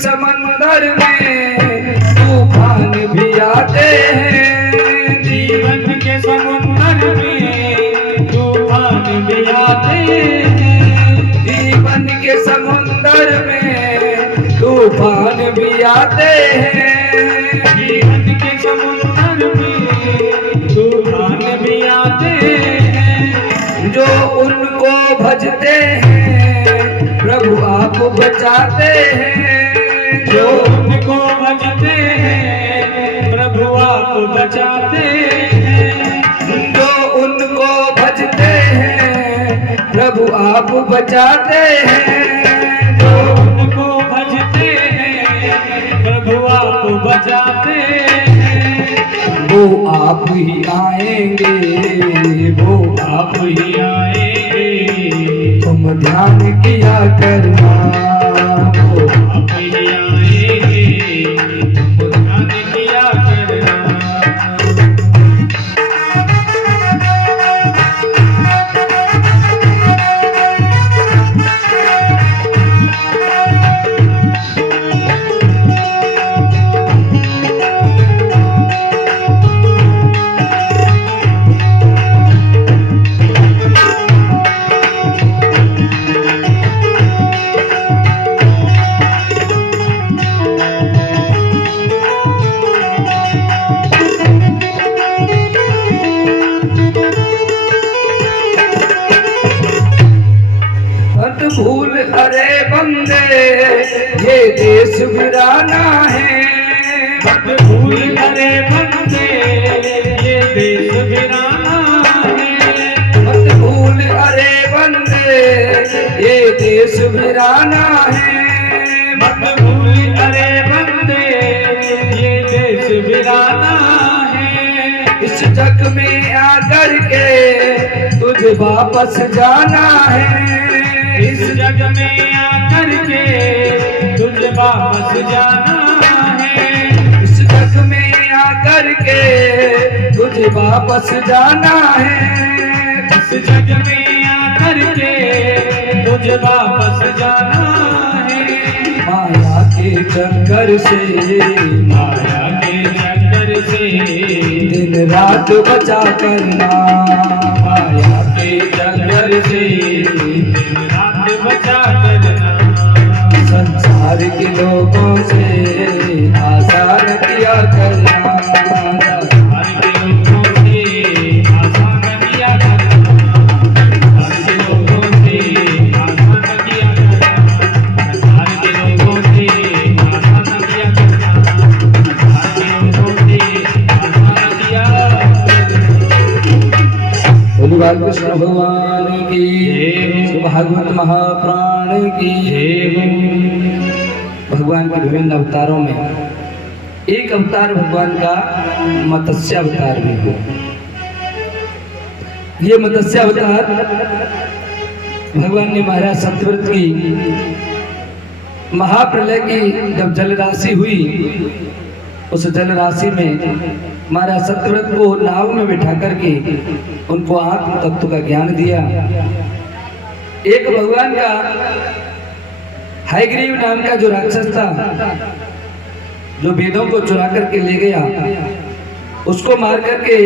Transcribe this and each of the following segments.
समंदर में तूफान भी आते हैं। जीवन के समुंदर में तूफान भी आते हैं। जीवन के समुंदर में तूफान भी आते हैं। जीवन के समुंदर में तूफान भी आते हैं। जो उनको भजते हैं प्रभु आप बचाते हैं। जो उनको भजते हैं प्रभु आप बचाते हैं। जो उनको भजते हैं प्रभु आप बचाते हैं। जो उनको भजते हैं प्रभु आप बचाते हैं। वो आप ही आएंगे, वो आप ही आएंगे। तुम ध्यान किया करना। वो आप ही आएंगे, तुम ध्यान किया करना। मत भूल अरे बंदे ये देश वीराना है। मत भूल अरे बंदे ये देश वीराना है। मत भूल अरे बंदे ये देश वीराना है। मत भूल अरे बंदे ये देश वीराना है। इस जग में आकर के तुझे वापस जाना है। इस जग में आकर के तुझे वापस जाना है। इस जग में आकर के तुझे वापस जाना है। इस जग में आकर के तुझे वापस जाना है। माया के चक्कर से, माया के चक्कर से दिन रात बचा करना। माया के चक्कर से दिन रात बचा करना। संसार के लोगों से आसान किया करना। हर के लोगों से आसान किया करना। हर के लोगों से आसान किया करना। हर के लोगों से आसान किया करना। हर के लोगों से आसान किया करना। बोली बालकृष्ण भगवान की, भागवत महाप्राण की। भगवान के विभिन्न अवतारों में एक अवतार भगवान का मत्स्य अवतार भी है। ये मत्स्य अवतार भगवान ने महाराज सत्यव्रत की महाप्रलय की जब जलराशि हुई, उस जलराशि में महाराज सत्यव्रत को नाव में बिठा करके उनको आत्म तत्व का ज्ञान दिया। एक भगवान का हयग्रीव नाम का जो राक्षस था, जो वेदों को चुरा करके ले गया, उसको मार करके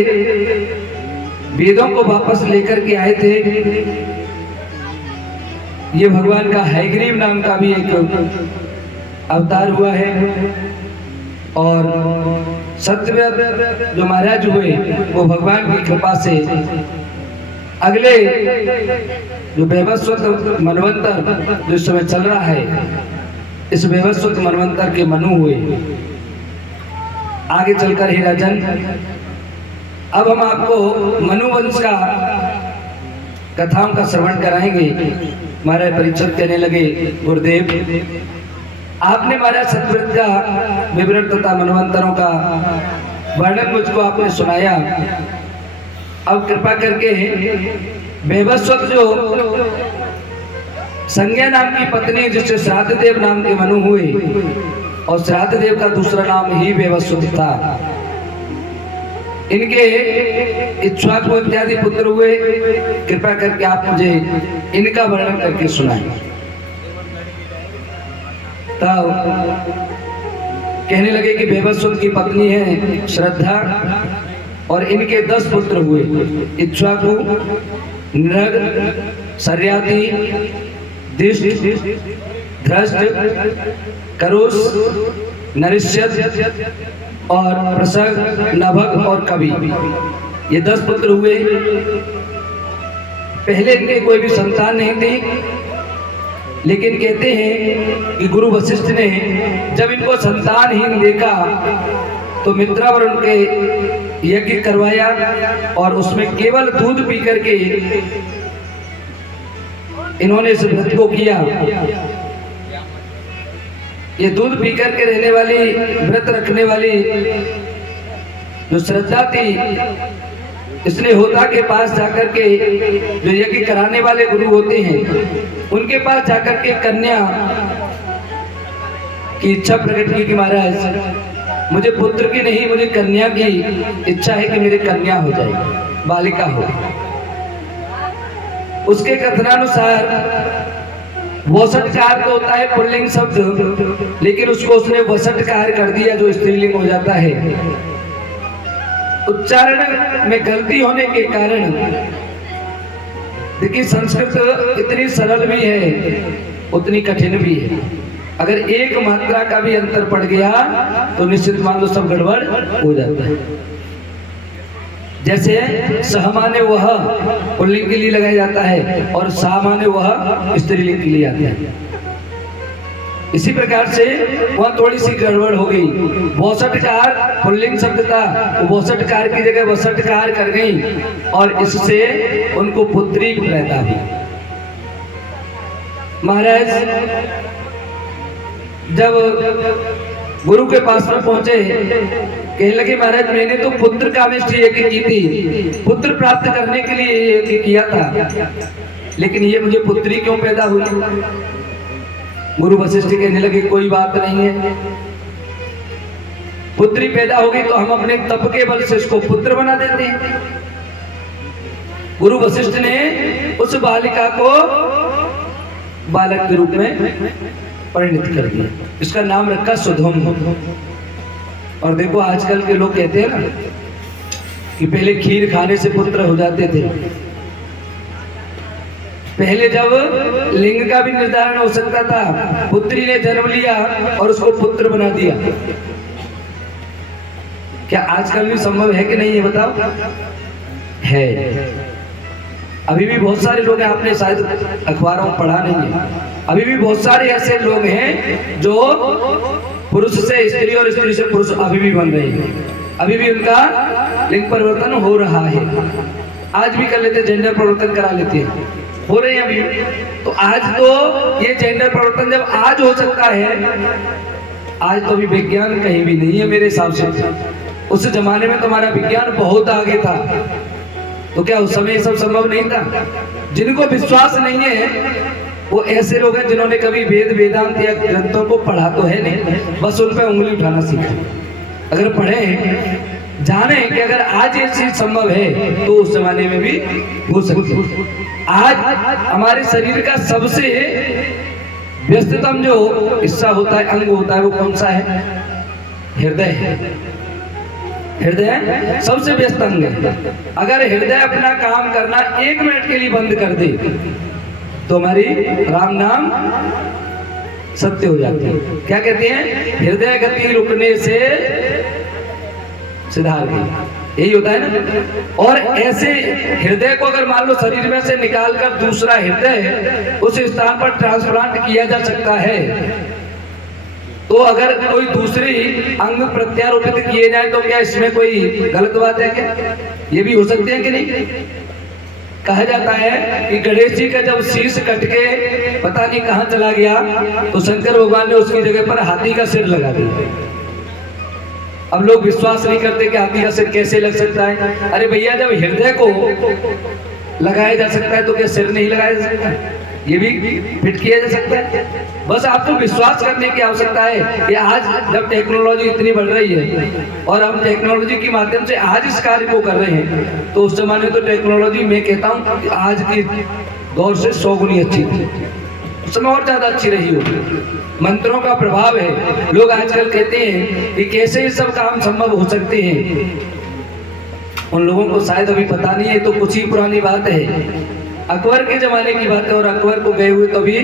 वेदों को वापस लेकर के आए थे। ये भगवान का हयग्रीव नाम का भी एक अवतार हुआ है। और सत्यव्रत जो महाराज हुए वो भगवान की कृपा से अगले जो वैवस्वत मनवंतर जो समय चल रहा है, इस वैवस्वत मनवंतर के मनु हुए। आगे चलकर ही राजन, अब हम आपको मनुवंश का कथाओं का श्रवण कराएंगे। महाराज परीक्षित कहने लगे, गुरुदेव आपने महाराज सत्यव्रत का विवरण तथा मनवंतरों का वर्णन मुझको आपने सुनाया। अब कृपा करके वैवस्वत जो संज्ञा नाम की पत्नी जिससे श्राद्ध देव नाम के मनु हुए, और श्राद्ध देव का दूसरा नाम ही वैवस्वत था, इनके इक्ष्वाकु इत्यादि पुत्र हुए। कृपा करके आप मुझे इनका वर्णन करके सुनाएं। तब कहने लगे कि बेबसुत की पत्नी है श्रद्धा और इनके 10 पुत्र हुए, इक्ष्वाकु, नृग, सर्याति, दिष्ट, धृष्ट, करुष, नरिष्यत और प्रसग, नभग और कवि। ये 10 पुत्र हुए। पहले इनके कोई भी संतान नहीं थी, लेकिन कहते हैं कि गुरु वशिष्ठ ने जब इनको संतानहीन देखा तो मित्रावर उनके यज्ञ करवाया और उसमें केवल दूध पी करके इन्होंने इस व्रत को किया। ये दूध पी करके रहने वाली, व्रत रखने वाली जो श्रद्धा थी, इसलिए होता के पास जाकर के जो यज्ञ कराने वाले गुरु होते हैं उनके पास जाकर के कन्या की इच्छा प्रकट की कि महाराज मुझे पुत्र की नहीं, मुझे कन्या की इच्छा है कि मेरी कन्या हो जाए, बालिका हो। उसके कथनानुसार वसटकार तो होता है पुल्लिंग शब्द, लेकिन उसको उसने वसटकार कर दिया जो स्त्रीलिंग हो जाता है। उच्चारण में गलती होने के कारण, देखिए संस्कृत इतनी सरल भी है उतनी कठिन भी है। अगर एक मात्रा का भी अंतर पड़ गया तो निश्चित मान लो सब गड़बड़ हो जाता है। जैसे सह माने वह पुल्लिंग के लिए लगाया जाता है और सा माने वह स्त्रीलिंग के लिए आता है। इसी प्रकार से वह थोड़ी सी गड़बड़ हो गई। वसटकार पुल्लिंग शब्द था, वो वसटकार की जगह वसटकार कर गई और इससे उनको पुत्री पैदा हुई। महाराज जब गुरु के पास में पहुंचे, कहने लगे महाराज मैंने तो पुत्र का यज्ञ की थी, पुत्र प्राप्त करने के लिए यज्ञ किया था, लेकिन ये मुझे पुत्री क्यों पैदा हुई? गुरु वशिष्ठ कहने लगे कोई बात नहीं है, पुत्री पैदा होगी तो हम अपने तप के बल से इसको पुत्र बना देते हैं। गुरु वशिष्ठ ने उस बालिका को बालक के रूप में परिणित कर दिया, इसका नाम रखा सुधम। और देखो आजकल के लोग कहते हैं ना कि पहले खीर खाने से पुत्र हो जाते थे। पहले जब लिंग का भी निर्धारण हो सकता था, पुत्री ने जन्म लिया और उसको पुत्र बना दिया। क्या आजकल भी संभव है कि नहीं ये बताओ? है। अभी भी बहुत सारे लोग हैं, आपने शायद अखबारों में पढ़ा नहीं है, अभी भी बहुत सारे ऐसे लोग हैं जो पुरुष से स्त्री और स्त्री से पुरुष अभी भी बन रहे हैं, अभी भी उनका लिंग परिवर्तन हो रहा है। आज भी कर लेते, जेंडर परिवर्तन करा लेते हैं, हो रहे हैं अभी। तो आज तो ये जेंडर परिवर्तन जब आज हो सकता है, आज तो अभी विज्ञान कहीं भी नहीं है मेरे हिसाब से। उस जमाने में तुम्हारा विज्ञान बहुत आगे था, तो क्या उस समय सब संभव नहीं था? जिनको विश्वास नहीं है वो ऐसे लोग हैं जिन्होंने कभी वेद वेदांत या ग्रंथों को पढ़ा तो है नहीं, बस उन पर उंगली उठाना सीखा। अगर पढ़े, जाने कि अगर आज ये चीज संभव है तो उस जमाने में भी हो सकती है। आज हमारे शरीर का सबसे व्यस्ततम जो हिस्सा होता है, अंग होता है, वो कौन सा है? हृदय है। हृदय सबसे व्यस्त अंग है। अगर हृदय अपना काम करना 1 मिनट के लिए बंद कर दे तो हमारी राम नाम सत्य हो जाती है। क्या कहते हैं? हृदय गति रुकने से सिधार गई, यही होता है ना। और ऐसे हृदय को अगर मान लो शरीर में से निकालकर दूसरा हृदय उस स्थान पर ट्रांसप्लांट किया जा सकता है, तो अगर कोई दूसरी अंग प्रत्यारोपित किए जाए तो क्या इसमें कोई गलत बात है क्या? ये भी हो सकते हैं कि नहीं? कहा जाता है कि गणेश जी का जब शीश कट के पता नहीं कहां चला गया तो शंकर भगवान ने उसकी जगह पर हाथी का सिर लगा दिया। अब लोग विश्वास नहीं करते कि हाथी का सिर कैसे लग सकता है। अरे भैया, जब हृदय को लगाया जा सकता है तो क्या सिर नहीं लगाया जा सकता? ये भी फिट किया जा सकता है। बस आपको विश्वास करने की आवश्यकता है कि आज जब टेक्नोलॉजी इतनी बढ़ रही है और हम टेक्नोलॉजी के माध्यम से आज इस कार्य को कर रहे हैं, तो उस जमाने तो टेक्नोलॉजी मैं कहता हूँ आज की दौर से 100 गुनी अच्छी थी। उस समय और ज्यादा अच्छी रही होगी। मंत्रों का प्रभाव है। लोग आजकल कहते हैं कि कैसे ये सब काम संभव हो सकते हैं। उन लोगों को शायद अभी पता नहीं है, तो कुछ ही पुरानी बात है, अकबर के जमाने की बात है। और अकबर को गए हुए तो अभी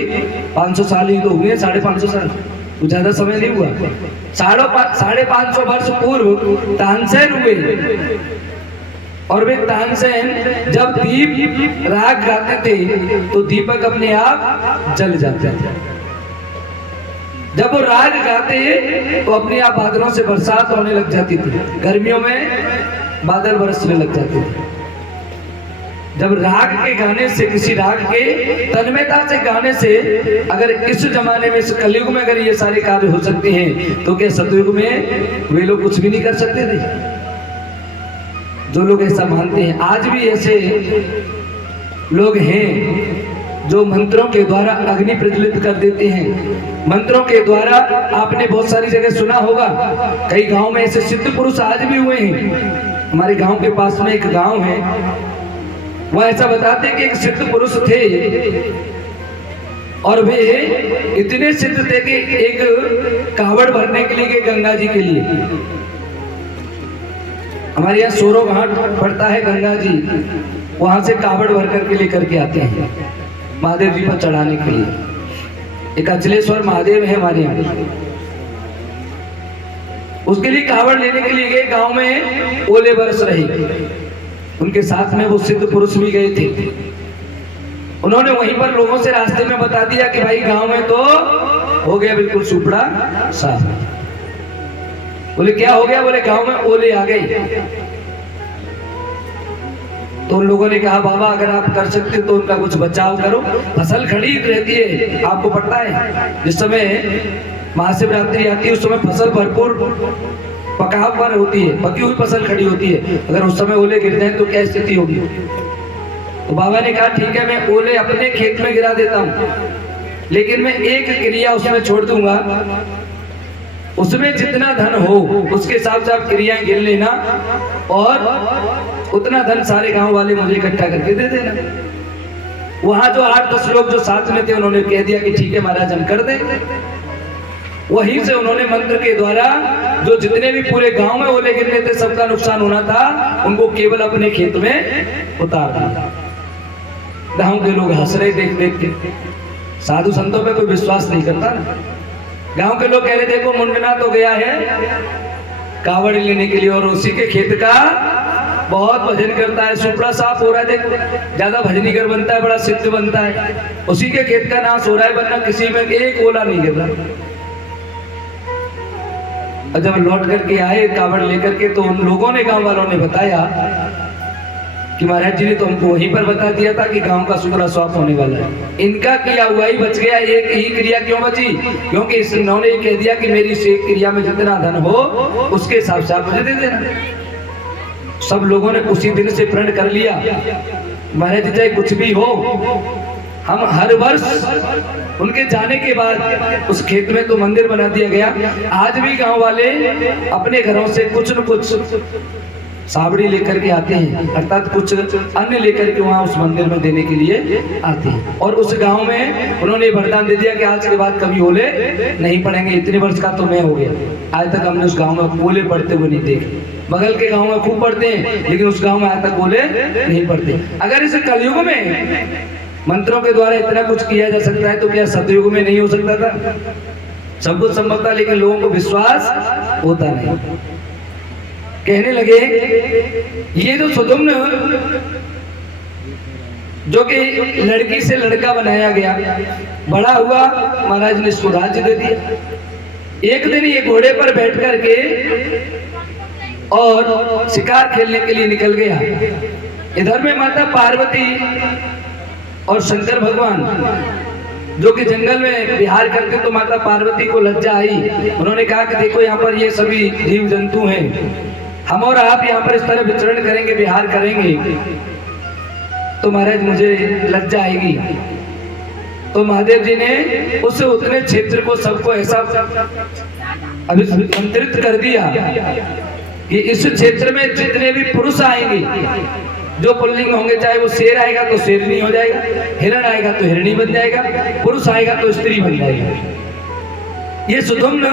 500 साल ही तो हुए, 550 साल, तो ज्यादा समय नहीं हुआ। 550 वर्ष पूर्व तानसेन हुए, और वे तानसेन जब दीप राग गाते थे तो दीपक अपने आप जल जाते थे। जब वो राग गाते तो अपने आप बादलों से बरसात होने लग जाती थी, गर्मियों में बादल बरसने लग जाते थे। जब राग के गाने से, किसी राग के तन्मयता से गाने से, अगर इस जमाने में, इस कलयुग में अगर ये सारे कार्य हो सकते हैं, तो क्या सतयुग में वे लोग कुछ भी नहीं कर सकते थे? जो लोग ऐसा मानते हैं, आज भी ऐसे लोग हैं जो मंत्रों के द्वारा अग्नि प्रज्वलित कर देते हैं। मंत्रों के द्वारा आपने बहुत सारी जगह सुना होगा, कई गांव में ऐसे सिद्ध पुरुष आज भी हुए हैं। हमारे गांव के पास में एक गांव है, वह ऐसा बताते हैं कि एक सिद्ध पुरुष थे, और वे इतने सिद्ध थे कि एक कावड़ भरने के लिए गए गंगा जी के लिए। हमारे यहाँ सोरो घाट पड़ता है गंगा जी, वहां से कावड़ भर करके लेकर के आते हैं महादेव जी पर चढ़ाने के लिए। एक अचलेश्वर महादेव है हमारे यहाँ, उसके लिए कावड़ लेने के लिए गए। गांव में ओले बरस रहे, उनके साथ में वो सिद्ध पुरुष भी गए थे। उन्होंने वहीं पर लोगों से रास्ते में बता दिया कि भाई गांव में तो हो गया बिल्कुल सुपड़ा साफ। बोले क्या हो गया? बोले गांव में ओले आ गए। तो उन लोगों ने कहा बाबा अगर आप कर सकते हो तो उनका कुछ बचाव करो, फसल खड़ी रहती है, आपको पता है जिस समय महाशिवरात्रि आती है उस समय फसल भरपूर पकाव पर होती है, पकी हुई फसल खड़ी होती है। अगर उस समय ओले गिर जाए तो क्या स्थिति होगी? तो बाबा ने कहा ठीक है, मैं ओले अपने खेत में गिरा देता हूँ, लेकिन मैं एक क्रिया उसमें छोड़ दूंगा, उसमें जितना धन हो उसके हिसाब से आप क्रियाएं गिन लेना, और उतना धन सारे गांव वाले मुझे इकट्ठा करके दे देना। वहां जो 8-10 लोग जो साथ में थे उन्होंने कह दिया कि ठीक है महाराज हम कर देंगे। वहीं से उन्होंने मंत्र के द्वारा जो जितने भी पूरे गांव में ओले गिरने थे, सबका नुकसान होना था, उनको केवल अपने खेत में उतार दिया। गांव के लोग हंस रहे देख देख के, साधु संतों पे कोई विश्वास नहीं करता ना। गांव के लोग कह रहे देखो मुंडना तो गया है कावड़ लेने के लिए, और उसी के खेत का बहुत भजन करता है, सुपड़ा साफ हो रहा है, देख ज्यादा भजनीकर बनता है, बड़ा सिद्ध बनता है, उसी के खेत का नाश हो रहा है, वरना किसी में एक ओला नहीं गिर रहा। और जब लौट करके आए कावड़ लेकर के, तो उन लोगों ने, गांव वालों ने बताया कि महाराज जी ने तो हमको वहीं पर बता दिया था कि गांव का सुपड़ा साफ होने वाला है, इनका किया हुआ ही बच गया, एक ही क्रिया क्यों बची? क्योंकि इन्होंने ये कह दिया कि मेरी से क्रिया में जितना धन हो उसके हिसाब से आप मुझे दे देना। सब लोगों ने उसी दिन से प्रण कर लिया, महाराज जी चाहे कुछ भी हो, हम हर वर्ष उनके जाने के बाद उस खेत में तो मंदिर बना दिया गया। आज भी गांव वाले अपने घरों से कुछ न कुछ सावड़ी लेकर के आते हैं, अर्थात कुछ अन्य लेकर के वहां उस मंदिर में देने के लिए आते हैं। और उस गांव में उन्होंने वरदान दे दिया कि आज के बाद कभी ओले नहीं पड़ेंगे। इतने वर्ष का तो मैं हो गया, आज तक हमने उस गांव में ओले पड़ते हुए नहीं देखे। बगल के गांव में खूब पड़ते हैं, लेकिन उस गांव में आज तक ओले नहीं पड़ते। अगर इस कलयुग में मंत्रों के द्वारा इतना कुछ किया जा सकता है, तो क्या सतयुग में नहीं हो सकता था? सब कुछ संभव था, लेकिन लोगों को विश्वास होता नहीं। कहने लगे ये जो सुदुम्न जो कि लड़की से लड़का बनाया गया, बड़ा हुआ, महाराज ने इसको राज्य दे दिया। एक दिन ये घोड़े पर बैठ करके और शिकार खेलने के लिए निकल गया। इधर में माता पार्वती और शंकर भगवान जो कि जंगल में विहार करते, तो माता पार्वती को लज्जा आई। उन्होंने कहा कि देखो यहाँ पर ये सभी जीव जंतु हैं, हम और आप यहाँ पर इस तरह विचरण करेंगे, विहार करेंगे, तो महाराज मुझे लज्जा आएगी। तो महादेव जी ने उस उतने क्षेत्र को सबको ऐसा अभिमंत्रित कर दिया कि इस क्षेत्र में जितने भी पुरुष आएंगे, जो पुल्लिंग होंगे, चाहे वो शेर आएगा तो शेरनी हो जाएगा, हिरण आएगा तो हिरणी बन जाएगा, पुरुष आएगा तो स्त्री बन जाएगा। ये सुधुम्न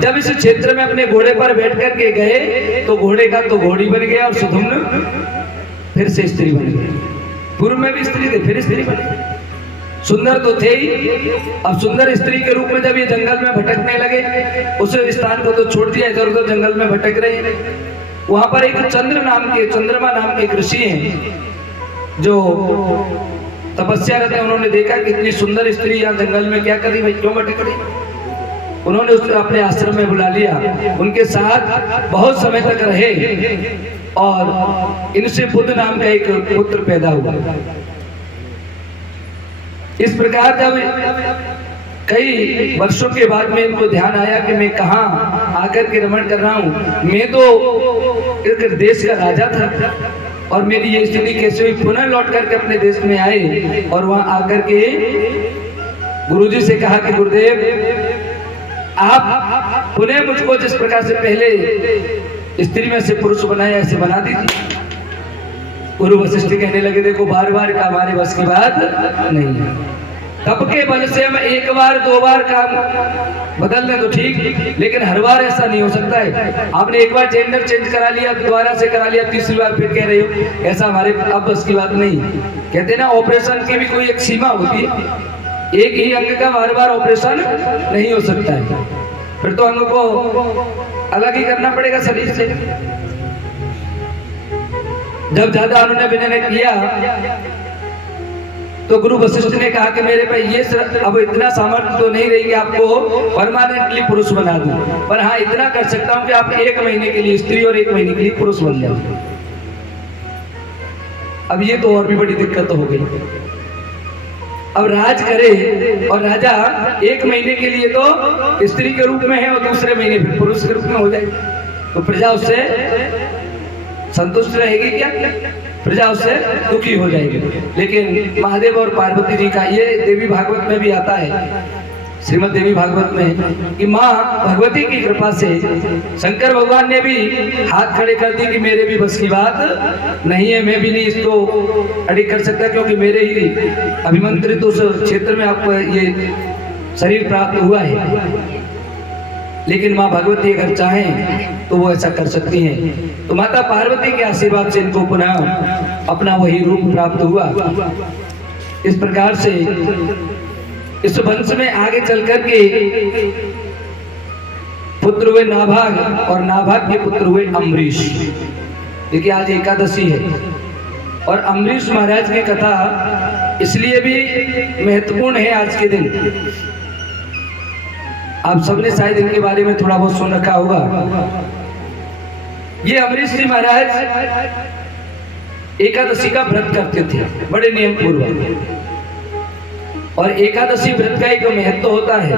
जब इस क्षेत्र में अपने घोड़े पर बैठ करके गए तो घोड़े का तो घोड़ी बन गया और सुधुम्न फिर से स्त्री बन गई। पूर्व में भी स्त्री थे, फिर स्त्री बन गई। सुंदर तो थे ही, अब सुंदर स्त्री के रूप में जब ये जंगल में भटकने लगे, उस स्थान को तो छोड़ दिया, इधर उधर जंगल में भटक रहे। वहां पर एक चंद्रमा नाम के ऋषि हैं जो तपस्यारत हैं। उन्होंने देखा कि इतनी सुंदर स्त्री यहाँ जंगल में क्या कर रही, भाई क्यों भटक रही। उन्होंने उसको अपने आश्रम में बुला लिया, उनके साथ बहुत समय तक रहे और इनसे बुद्ध नाम का एक पुत्र पैदा हुआ। इस प्रकार जब कई वर्षों के बाद में इनको ध्यान आया कि मैं कहाँ आकर के रमण कर रहा हूँ, मैं तो एक देश का राजा था और मेरी ये स्थिति कैसे हुई। पुनः लौट करके अपने देश में आए और वहां आकर के गुरुजी से कहा कि गुरुदेव आप पुनः मुझको जिस प्रकार से पहले स्त्री में से पुरुष बनाया ऐसे बना दीजिए। गुरु वशिष्ठ कहने लगे देखो बार बार का हमारे बस की बात नहीं है, तब के बल से हम एक बार दो बार काम बदल दें तो ठीक, लेकिन हर बार ऐसा नहीं हो सकता है। आपने एक बार जेंडर चेंज करा लिया, दोबारा से करा लिया, तीसरी बार फिर कह रहे हो, ऐसा हमारे अब बस की बात नहीं। कहते ना ऑपरेशन की भी कोई एक सीमा होती है, एक ही अंग का बार बार ऑपरेशन नहीं हो सकता है, फिर तो अंग को अलग ही करना पड़ेगा शरीर से। जब ज्यादा उन्होंने विनय किया तो गुरु वशिष्ठ ने कहा कि मेरे पे ये अब इतना सामर्थ्य तो नहीं रही कि आपको परमानेंटली पुरुष बना दूं, पर हाँ इतना कर सकता हूं कि आप 1 महीने के लिए स्त्री और 1 महीने के लिए पुरुष बन जाओ। अब ये तो और भी बड़ी दिक्कत हो गई। अब राज करे और राजा 1 महीने के लिए तो स्त्री के रूप में है और दूसरे महीने फिर पुरुष के रूप में हो जाए, तो प्रजा उससे संतुष्ट रहेगी क्या? प्रजा उससे दुखी हो जाएगी। लेकिन महादेव और पार्वती जी का ये देवी भागवत में भी आता है, श्रीमद देवी भागवत में, कि माँ भगवती की कृपा से शंकर भगवान ने भी हाथ खड़े कर दी कि मेरे भी बस की बात नहीं है, मैं भी नहीं इसको अड़ी कर सकता, क्योंकि मेरे ही अभिमंत्रित उस क्षेत्र में आपको ये शरीर प्राप्त हुआ है। लेकिन माँ भगवती अगर चाहें तो वो ऐसा कर सकती हैं। तो माता पार्वती के आशीर्वाद से इनको पुनः अपना वही रूप प्राप्त हुआ। इस प्रकार से इस वंश में आगे चल करके पुत्र हुए नाभाग और नाभाग के पुत्र हुए अम्बरीश। देखिए आज एकादशी है और अम्बरीश महाराज की कथा इसलिए भी महत्वपूर्ण है आज के दिन। आप सबने शायद इनके बारे में थोड़ा बहुत सुन रखा होगा। ये अम्बरीश जी महाराज एकादशी का व्रत करते थे बड़े नियम पूर्वक, और एकादशी व्रत का एक महत्व होता है।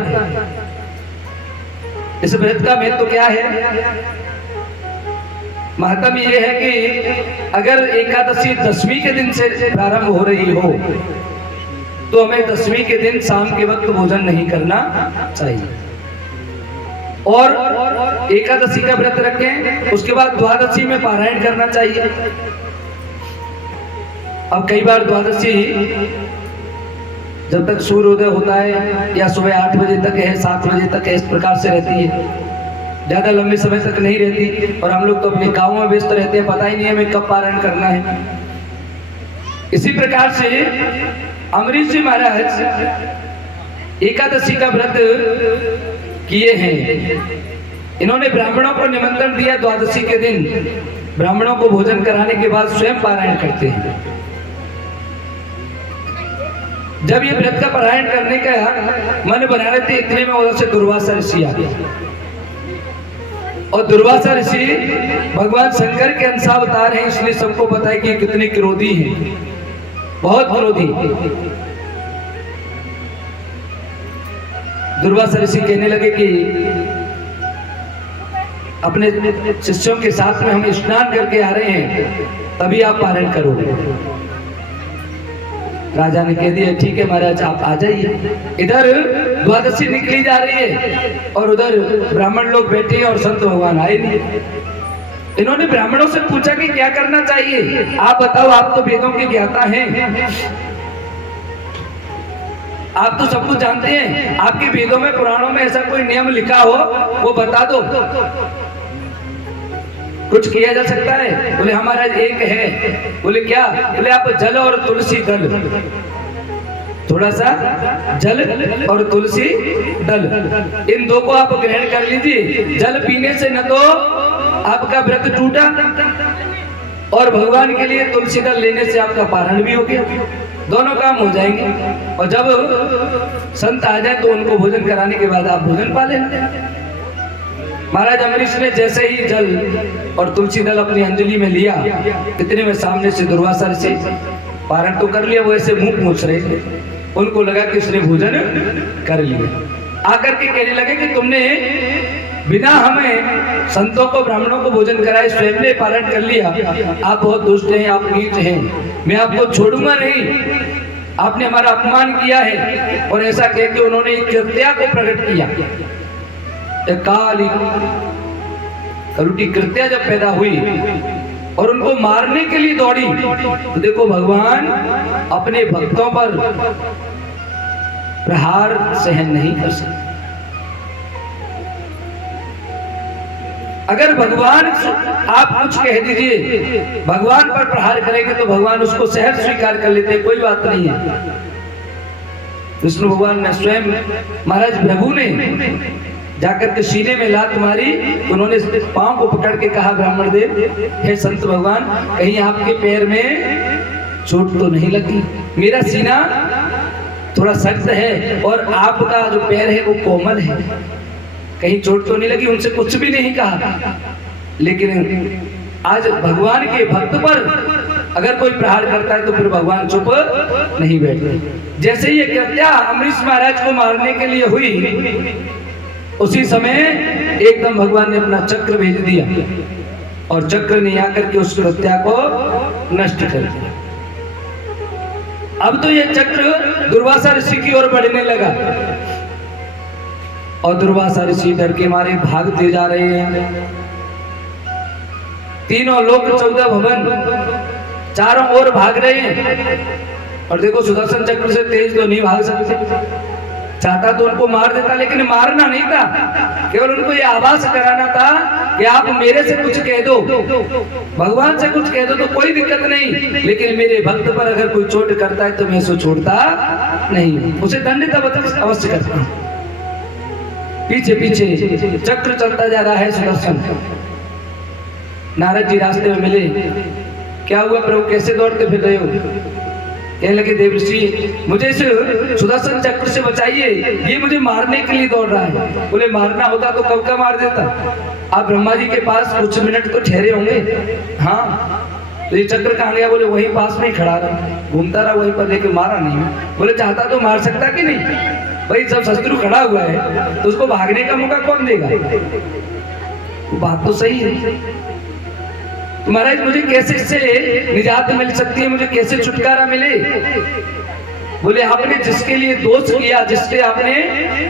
इस व्रत का महत्व क्या है? महत्व ये है कि अगर एकादशी दशमी के दिन से प्रारंभ हो रही हो तो हमें दशमी के दिन शाम के वक्त भोजन नहीं करना चाहिए, और एकादशी का व्रत रखें, उसके बाद द्वादशी में पारायण करना चाहिए। अब कई बार द्वादशी जब तक सूर्योदय होता है या सुबह 8 बजे तक है, 7 बजे तक है, इस प्रकार से रहती है, ज्यादा लंबे समय तक नहीं रहती, और हम लोग तो अपने गाँव में व्यस्त रहते हैं, पता ही नहीं हमें कब पारायण करना है। इसी प्रकार से अम्बरीश जी महाराज एकादशी का व्रत किए हैं। इन्होंने ब्राह्मणों को निमंत्रण दिया, द्वादशी के दिन ब्राह्मणों को भोजन कराने के बाद स्वयं पारायण करते हैं। जब ये व्रत का पारायण करने का मन बना रहे थे, इतने में उधर से दुर्वासा ऋषि आ गया, और दुर्वासा ऋषि भगवान शंकर के अंश अवतार हैं, इसलिए सबको पता है कि कितने क्रोधी हैं, बहुत क्रोधी। दुर्वासा ऋषि कहने लगे कि अपने शिष्यों के साथ में हम स्नान करके आ रहे हैं, तभी आप पारायण करोगे। राजा ने कह दिया ठीक है महाराज आप आ जाइए। इधर द्वादशी निकली जा रही है और उधर ब्राह्मण लोग बैठे हैं और संत भगवान आए नहीं। इन्होंने ब्राह्मणों से पूछा कि क्या करना चाहिए, आप बताओ, आप तो वेदों के ज्ञाता हैं, आप तो सब कुछ जानते हैं, आपके वेदों में पुराणों में ऐसा कोई नियम लिखा हो वो बता दो, कुछ किया जा सकता है। बोले हमारा एक है। बोले क्या? बोले आप जल और तुलसी दल, थोड़ा सा जल और तुलसी दल, इन दो को आप ग्रहण कर लीजिए। जल पीने से न तो आपका व्रत टूटा और भगवान के लिए तुलसी दल लेने से आपका पारण भी हो गया, दोनों काम हो जाएंगे। और जब संत आ जाए तो उनको भोजन कराने के बाद आप भोजन पा लेना। महाराज अम्बरीश ने जैसे ही जल और तुलसी दल अपनी अंजलि में लिया, इतने में सामने से दुर्वासा ऋषि, पारण तो कर लिया, वो ऐसे मुंह पूछ रहे थे, उनको लगा कि उसने भोजन कर लिया। आकर के कहने लगे कि तुमने बिना हमें संतों को ब्राह्मणों को भोजन कराए स्वयं ने पारण कर लिया, आप बहुत दुष्ट हैं, आप नीच हैं, मैं आपको छोड़ूंगा नहीं, आपने हमारा अपमान किया है। और ऐसा कह के उन्होंने कृत्या को प्रकट किया। काली करुटी कृत्या जब पैदा हुई और उनको मारने के लिए दौड़ी, तो देखो भगवान अपने भक्तों पर प्रहार सहन नहीं कर सकते। अगर भगवान आप कुछ कह दीजिए, भगवान पर प्रहार करेंगे तो भगवान उसको सहज स्वीकार कर लेते, कोई बात नहीं है। विष्णु भगवान ने स्वयं, महाराज प्रभु ने जाकर के सीने में लात मारी, उन्होंने पांव को पकड़ के कहा, ब्राह्मण देव, हे संत भगवान, कहीं आपके पैर में चोट तो नहीं लगी? मेरा सीना थोड़ा सख्त है और आपका जो पैर है वो कोमल है, कहीं चोट तो नहीं लगी? उनसे कुछ भी नहीं कहा। लेकिन आज भगवान के भक्त पर अगर कोई प्रहार करता है तो फिर भगवान चुप नहीं बैठते। जैसे ये कृत्या अम्बरीश महाराज को मारने के लिए हुई, उसी समय एकदम भगवान ने अपना चक्र भेज दिया और चक्र ने आकर के उस कृत्या को नष्ट कर दिया। अब तो ये चक्र दुर्वासा ऋषि की ओर बढ़ने लगा और दुर्वासा ऋषि डर के मारे भागते जा रहे हैं। तीनों लोक 14 भवन चारों ओर भाग रहे हैं। और देखो सुदर्शन चक्र से तेज तो नहीं भाग सकते, चाहता तो उनको मार देता, लेकिन मारना नहीं था, केवल उनको ये आभास कराना था कि आप मेरे से कुछ कह दो, भगवान से कुछ कह दो तो कोई दिक्कत नहीं, लेकिन मेरे भक्त पर अगर कोई चोट करता है तो मैं उसे छोड़ता नहीं, उसे दंडित अवश्य करता हूं। पीछे पीछे चक्र चलता जा रहा है सुदर्शन। नारद जी रास्ते में मिले, क्या हुआ प्रभु, कैसे दौड़ते फिर रहे हो? कहने लगे, देवर्षि, मुझे इस सुदर्शन चक्र से बचाइए, ये मुझे मारने के लिए दौड़ रहा है। बोले मारना होता तो कब का मार देता, आप ब्रह्मा जी के पास कुछ मिनट तो ठहरे होंगे। हाँ, तो ये चक्र कहाँ गया? बोले वहीं पास में ही खड़ा रहा, घूमता रहा वहीं पर, लेकिन मारा नहीं। बोले चाहता तो मार सकता कि नहीं? भाई जब शत्रु खड़ा हुआ है तो उसको भागने का मौका कौन देगा? बात तो सही है। महाराज मुझे कैसे इससे निजात मिल सकती है, मुझे कैसे छुटकारा मिले? बोले आपने जिसके लिए दोष किया, जिससे आपने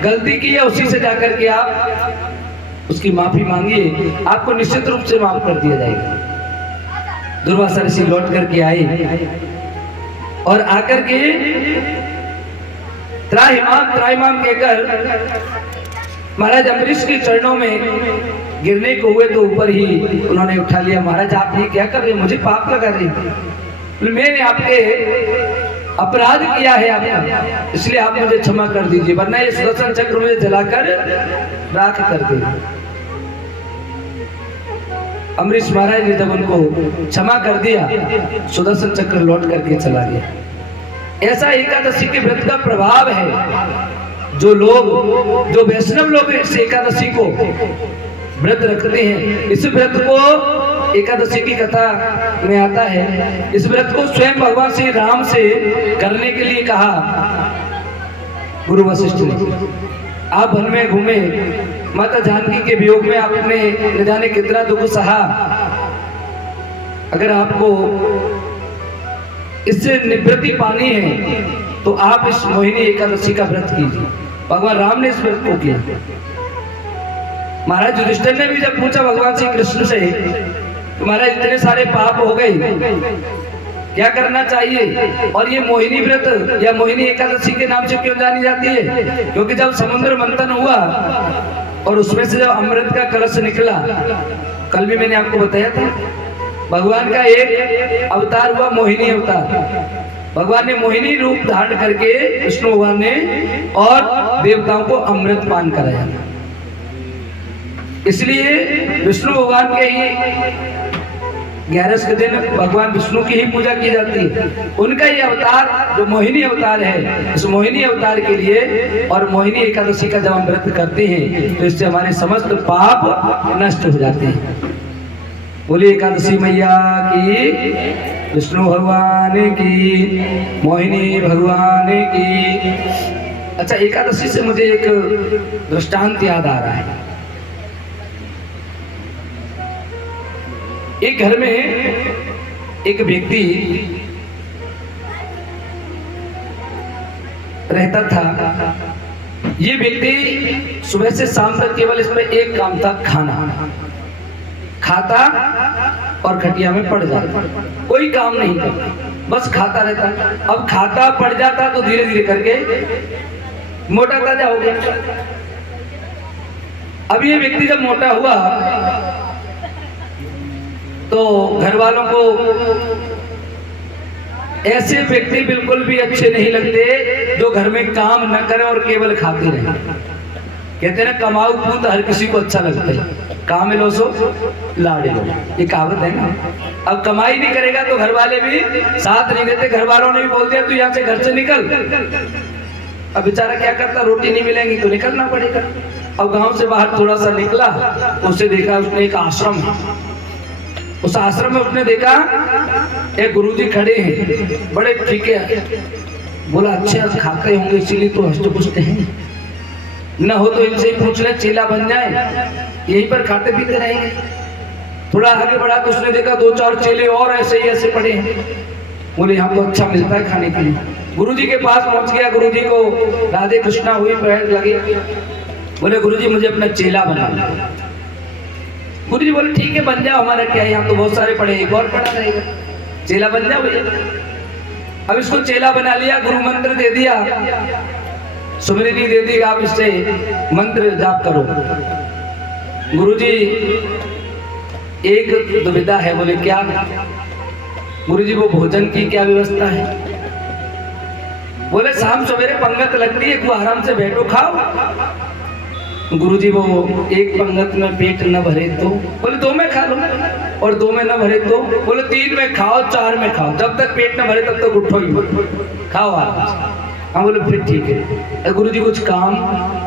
गलती की है, उसी से जाकर के आप उसकी माफी मांगिए, आपको निश्चित रूप से माफ कर दिया जाएगा। दुर्वासा ऋषि लौट करके आए और आकर के त्राहिमाम कहकर महाराज अम्बरीश के चरणों में गिरने को हुए तो ऊपर ही उन्होंने उठा लिया। महाराज आप ये क्या कर रहे हैं, मुझे पाप लगा रहे हैं, मैंने आपके अपराध किया है आपका, इसलिए आप मुझे क्षमा कर दीजिए, वरना ये सुदर्शन चक्र मुझे जलाकर राख कर दे। अम्बरीश महाराज ने जब उनको क्षमा कर दिया, सुदर्शन चक्र लौट करके चला गया। ऐसा एकादशी के व्रत का प्रभाव है। जो वैष्णव लोग इस एकादशी को व्रत रखते हैं, इस व्रत को एकादशी की कथा में आता है, इस व्रत को स्वयं भगवान श्री राम से करने के लिए कहा गुरु वशिष्ठ ने। आप वन में घूमे, माता जानकी के वियोग में आपने न जाने कितना दुख सहा, अगर आपको इससे निवृत्ति पानी है तो आप इस मोहिनी एकादशी का व्रत कीजिए। भगवान राम ने इस व्रत को किया। महाराज युधिष्ठिर ने भी जब पूछा भगवान श्री कृष्ण से तुम्हारे इतने सारे पाप हो गए, क्या करना चाहिए? और ये मोहिनी व्रत या मोहिनी एकादशी के नाम से क्यों जानी जाती है? क्योंकि जब समुद्र मंथन हुआ और उसमें से जब अमृत का कलश निकला, कल भी मैंने आपको बताया था, भगवान का एक अवतार हुआ मोहिनी अवतार। भगवान ने मोहिनी रूप धारण करके विष्णु भगवान ने और देवताओं को अमृत पान कराया। इसलिए विष्णु भगवान के ही 11 के दिन भगवान विष्णु की ही पूजा की जाती है। उनका ये अवतार जो मोहिनी अवतार है, इस मोहिनी अवतार के लिए और मोहिनी एकादशी का जब हम व्रत करते हैं तो इससे हमारे समस्त पाप नष्ट हो जाते हैं। बोलिए एकादशी मैया की, विष्णु भगवान की, मोहिनी भगवान की। अच्छा, एकादशी से मुझे एक दृष्टांत याद आ रहा है। एक घर में एक व्यक्ति रहता था। ये व्यक्ति सुबह से शाम तक केवल इसमें एक काम था, खाना। खाता और खटिया में पड़ जाता, कोई काम नहीं करता, बस खाता रहता। अब खाता पड़ जाता तो धीरे धीरे करके मोटा ताजा हो गया। अब ये व्यक्ति जब मोटा हुआ तो घर वालों को ऐसे व्यक्ति बिल्कुल भी अच्छे नहीं लगते जो घर में काम न करें और केवल खाते रहे। कहते हैं ना, कमाऊ पूत हर किसी को अच्छा लगता है, काम लो सो लाड़े लो, ये कहावत है ना। अब कमाई नहीं करेगा तो घर वाले भी साथ नहीं देते। घर वालों ने भी बोल दिया तू यहाँ से घर से निकल। अब बेचारा क्या करता, रोटी नहीं मिलेंगी तो निकलना पड़ेगा। अब गांव से बाहर थोड़ा सा निकला तो उससे देखा उसने एक आश्रम, उस आश्रम में उसने देखा एक गुरुजी खड़े हैं, बड़े ठीक है। बोला अच्छा खाते होंगे इसीलिए तो हंसते पुछते हैं, न हो तो इनसे ही पूछ ले, चेला बन जाए, यहीं पर खाते पीते रहेंगे। थोड़ा आगे बढ़ा तो उसने देखा 2-4 चेले और ऐसे ही ऐसे पड़े हैं। बोले यहाँ तो अच्छा मिलता है खाने के लिए। गुरुजी के पास पहुंच गया, गुरुजी को राधे कृष्णा हुई, पैर लगे। बोले गुरुजी मुझे अपना चेला बना। गुरुजी बोले ठीक है बन जाओ, हमारा क्या है, यहाँ तो बहुत सारे पड़े, एक और पड़ा रहेगा, चेला बन जाओ भैया। अब इसको चेला बना लिया, गुरु मंत्र दे दिया, सुमरिनी दे दी, आप इससे मंत्र जाप करो। गुरुजी एक दुविधा है। बोले क्या? गुरुजी वो भोजन की क्या व्यवस्था है? बोले शाम सवेरे पंगत लगती है, आराम से बैठो खाओ। गुरुजी वो एक पंगत में पेट न भरे तो? बोले 2 में खा लो। और 2 में न भरे तो? बोले 3 में खाओ, 4 में खाओ, जब तक पेट न भरे तब तक उठो ही मत, खाओ आराम से। हाँ बोले फिर ठीक है। गुरुजी कुछ काम?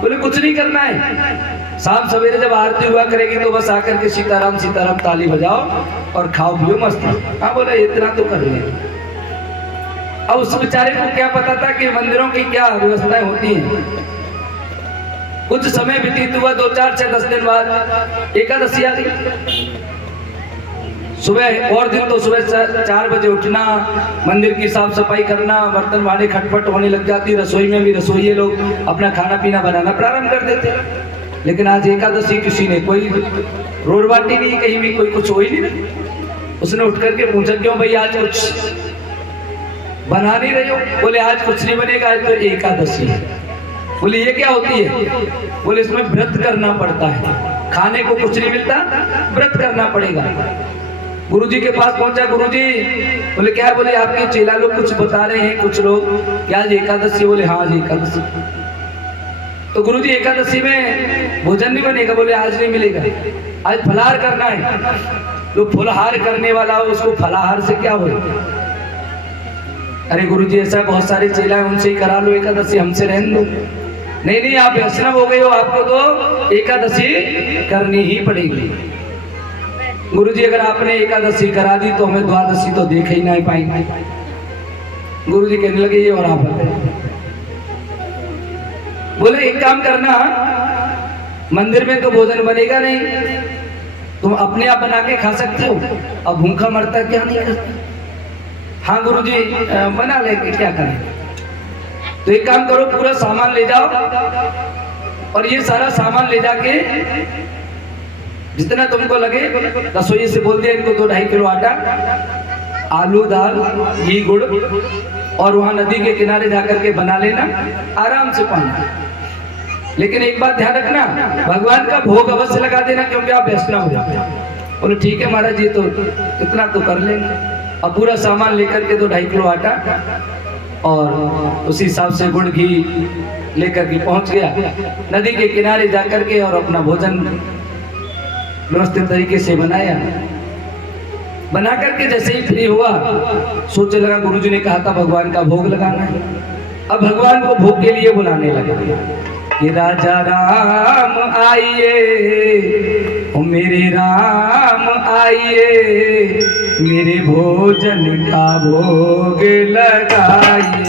बोले कुछ नहीं करना है, शाम सवेरे जब आरती हुआ करेगी तो बस आकर के सीताराम सीताराम ताली बजाओ और खाओ पियो मस्त। हाँ बोले इतना तो कर ले। अब उस बेचारे को क्या पता था कि मंदिरों की क्या व्यवस्थाएं होती हैं। कुछ समय व्यतीत हुआ, 2, 4, 6, 10 दिन बाद एकादशी आ गई। सुबह और दिन तो सुबह 4 बजे उठना, मंदिर की साफ सफाई करना, बर्तन भांडे खटपट होने लग जाती, रसोई में भी रसोइये लोग अपना खाना पीना बनाना प्रारंभ कर देते। लेकिन आज एकादशी किसी ने कोई रोडबाटी नहीं, कहीं भी कोई कुछ हो ही नहीं। उसने उठ करके पूछा क्यों भाई आज कुछ बना नहीं रहे हो? बोले आज कुछ नहीं बनेगा, आज तो एकादशी है। बोले ये क्या होती है? बोले इसमें व्रत करना पड़ता है, खाने को कुछ नहीं मिलता, व्रत करना पड़ेगा। गुरुजी के पास पहुंचा, गुरुजी बोले क्या? बोले आपके चेला लोग कुछ बता रहे हैं, कुछ लोग क्या आज एकादशी? बोले हाँ आज एकादशी। तो गुरुजी एकादशी में भोजन नहीं बनेगा? बोले आज नहीं मिलेगा, आज फलाहार करना है। जो फलाहार करने वाला हो उसको फलाहार से क्या हो? अरे गुरुजी ऐसा बहुत सारे चेला है, उनसे ही करा लो एकादशी, हमसे रहने दो। नहीं नहीं आप वैष्णव हो गए हो, आपको तो एकादशी करनी ही पड़ेगी। गुरुजी अगर आपने एकादशी करा दी तो हमें द्वादशी तो देख ही नहीं पाएंगे। गुरुजी कहने लगे ये और आप बोले एक काम करना, मंदिर में तो भोजन बनेगा नहीं, तुम अपने आप बना के खा सकते हो, अब भूखा मरता क्या नहीं करता? हाँ गुरुजी बना लेंगे, क्या करें? तो एक काम करो, पूरा सामान ले जाओ और ये सारा सामान ले जाके जितना तुमको लगे। रसोई से बोल दिया इनको 2-2.5 किलो आटा, आलू, दाल, घी, गुड़, और वहां नदी के किनारे जाकर के बना लेना, आराम से पाना। लेकिन एक बात ध्यान रखना, भगवान का भोग अवश्य लगा देना, क्योंकि आप वैष्णव हो। बोले ठीक है महाराज जी, तो इतना तो कर लेंगे। अब पूरा सामान लेकर के 2-2.5 किलो आटा और उसी हिसाब से गुड़, घी लेकर के पहुंच गया नदी के किनारे जाकर के, और अपना भोजन व्यवस्थित तरीके से बनाया। बना करके जैसे ही फ्री हुआ, सोचने लगा गुरुजी ने कहा था भगवान का भोग लगाना है। अब भगवान को भोग के लिए बुलाने लगा कि राजा राम आइए, ओ मेरे राम आइए, मेरे भोजन का भोग लगाइए।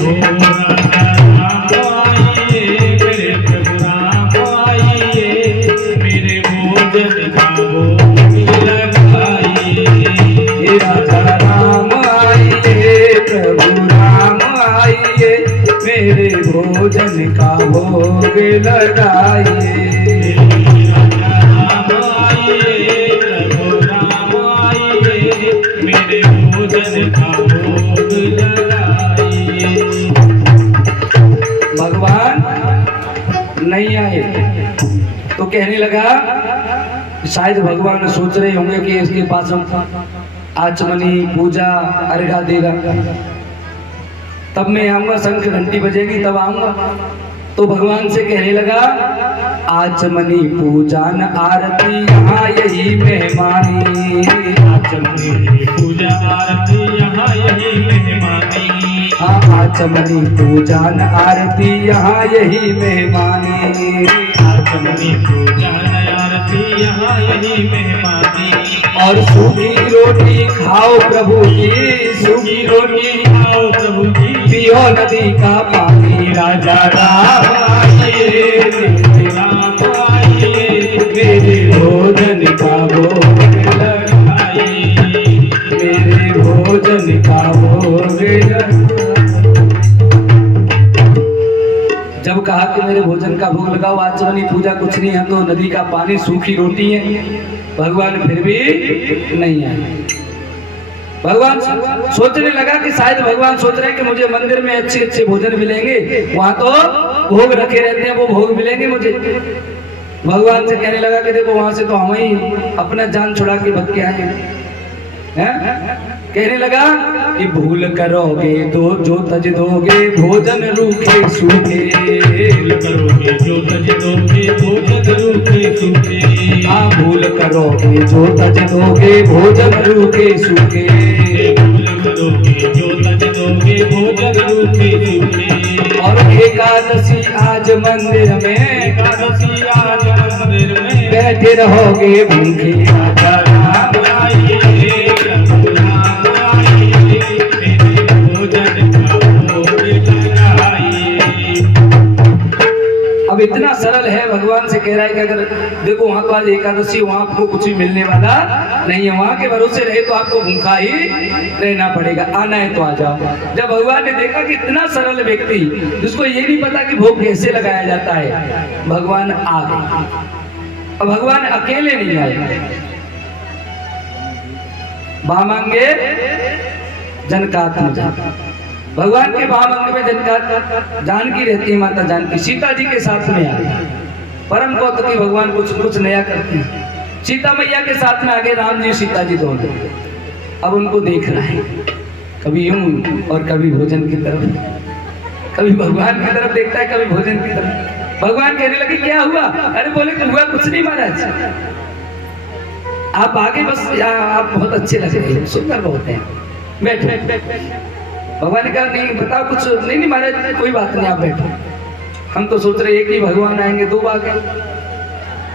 ओ राजा राम आइए, मेरे प्रभु राम आइए, मेरे भोजन का भोग लगाइए। हे राजा राम आइए, प्रभु राम आइए, मेरे भोजन का भोग लगाइए। मेरे भोजन का भोग लगाइए। भगवान नहीं आए तो कहने लगा, शायद भगवान सोच रहे होंगे कि इसके पास हम आचमनी पूजा अर्घा देगा, तब मैं आऊंगा, शंख घंटी बजेगी तब आऊंगा। तो भगवान से कहने लगा, आचमनी पूजन आरती यहाँ यही मेहमानी, आचमनी पूजा आरती यहाँ यही मेहमानी। हाँ आचमनी पूजन आरती यहाँ यही मेहमानी, आचमनी पूजा आरती यहाँ यही मेहमानी। और सूखी रोटी खाओ प्रभु जी, सूखी रोटी खाओ प्रभु जी, पियो नदी का पानी। राजा राम आइए, मेरे राम आइए, मेरे भोजन का भोग लगाइए। मेरे भोजन का भोग। जब कहा कि मेरे भोजन का भोग लगाओ, आचमनी पूजा कुछ नहीं है, तो नदी का पानी, सूखी रोटी है, भगवान फिर भी नहीं आए। भगवान सोचने लगा कि शायद भगवान सोच रहे हैं कि मुझे मंदिर में अच्छे अच्छे भोजन मिलेंगे, वहां तो भोग रखे रहते हैं, वो भोग मिलेंगे मुझे। भगवान से कहने लगा कि देखो वहां से तो हम ही अपना जान छुड़ा के भग के आए हैं। कहने लगा कि भूल करोगे तो जो तज दोगे, भोजन रूखे सूखे। भूल करोगे जो तज दोगे, भोजन रूखे सूखे। हाँ भूल करोगे जो तज दोगे, भोजन रूखे सूखे। भूल करोगे जो तज दोगे, भोजन रूखे सूखे। और एकादशी आज मंदिर में, एकादशी आज मंदिर में बैठे रहोगे भूखे। राजा राम आइए, प्रभु राम आइए, मेरे भोजन का भोग लगाइए। अब इतना सरल है, भगवान से कह रहा है कि अगर देखो वहां तो आज एकादशी, वहां आपको कुछ भी मिलने वाला नहीं है, वहां के भरोसे रहे तो आपको भूखा ही रहना पड़ेगा, आना है तो आ जाओ। जब भगवान ने देखा कि इतना सरल व्यक्ति जिसको ये नहीं पता कि भोग कैसे लगाया जाता है, भगवान आ गए। अब भगवान अकेले नहीं आए, बामांगे जनकात्म जान। भगवान के बामांग में जनका जानकी रहती है, माता जानकी सीता जी के साथ में आई। परम कौतुकी भगवान कुछ नया करते हैं। सीता मैया के साथ में आगे राम जी सीता जी दोनों। अब उनको देख रहा है, कभी यूं और कभी भोजन की तरफ, कभी भगवान की तरफ देखता है, कभी भोजन की तरफ। भगवान कहने लगे क्या हुआ? अरे बोले कि हुआ कुछ नहीं महाराज, आप आगे बस, आप बहुत अच्छे लग रहे हैं, सुंदर बहुत हैं, बैठो। भगवान ने कहा नहीं बताओ कुछ। नहीं महाराज कोई बात नहीं, आप बैठो। हम तो सोच रहे एक ही भगवान आएंगे, दो आ गए।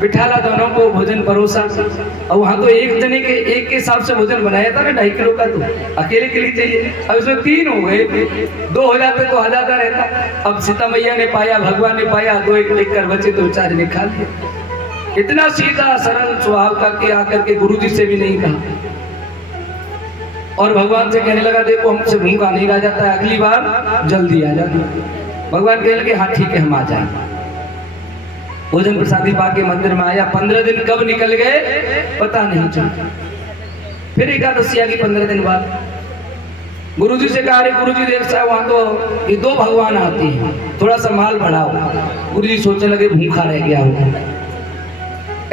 बिठाला दोनों को, भोजन परोसा। और वहां तो एक जने के एक के हिसाब से भोजन बनाया था ना, 2.5 किलो का, तो अकेले के लिए चाहिए। अब इसमें 3 हो गए, 2 हो जाते तो आ जाता रहता। अब सीता मैया ने पाया, भगवान ने पाया, 2 एक लेकर बचे तो बेचारे ने खा लिया। इतना सीधा सरल स्वभाव का के आकर के गुरुजी से भी नहीं कहा। और भगवान से कहने लगा देखो हमसे भूखा नहीं रह जाता है, अगली बार जल्दी आ जाती। भगवान कहने लगे हाँ ठीक है हम आ जाएंगे। भोजन प्रसादी पाके मंदिर में आया। 15 दिन कब निकल गए पता नहीं चला। फिर एकादशी आ गई 15 दिन बाद। गुरुजी से कहा, अरे गुरुजी देख साहब वहां तो ये 2 भगवान आती हैं, थोड़ा सा माल बढ़ाओ। गुरुजी सोचने लगे भूखा रह गया होगा,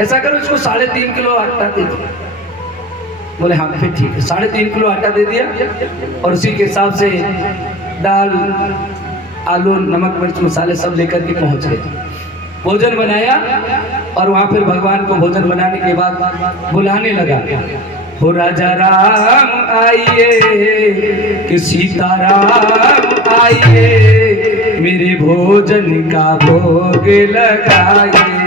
ऐसा करो इसको 3.5 किलो आटा दे दो। बोले हाँ फिर ठीक है, 3.5 किलो आटा दे दिया और उसी के हिसाब से दाल आलू नमक मिर्च मसाले सब लेकर के पहुंच गए। भोजन बनाया और वहां फिर भगवान को भोजन बनाने के बाद बुलाने लगा, हो राजा राम आइए कि सीताराम आइए, मेरे भोजन का भोग लगाइए।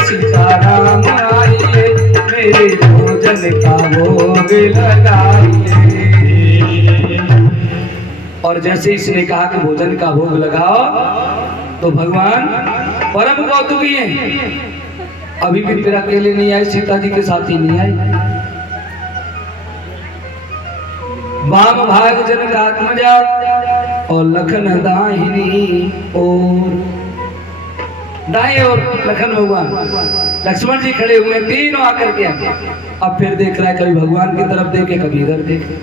सीताराम आइए, मेरे भोजन का भोग लगाइए। और जैसे इसने कहा कि भोजन का भोग लगाओ तो भगवान परम कौतुकी हैं। अभी भी फिर अकेले नहीं आए, सीता जी के साथ ही नहीं आए। वाम भाग जनकात्मजा और लखन दाहिनी और दाएं और लखन भगवान लक्ष्मण जी खड़े हुए, तीनों आकर के। अब फिर देख रहा है, कभी भगवान की तरफ देखे, कभी इधर देखे,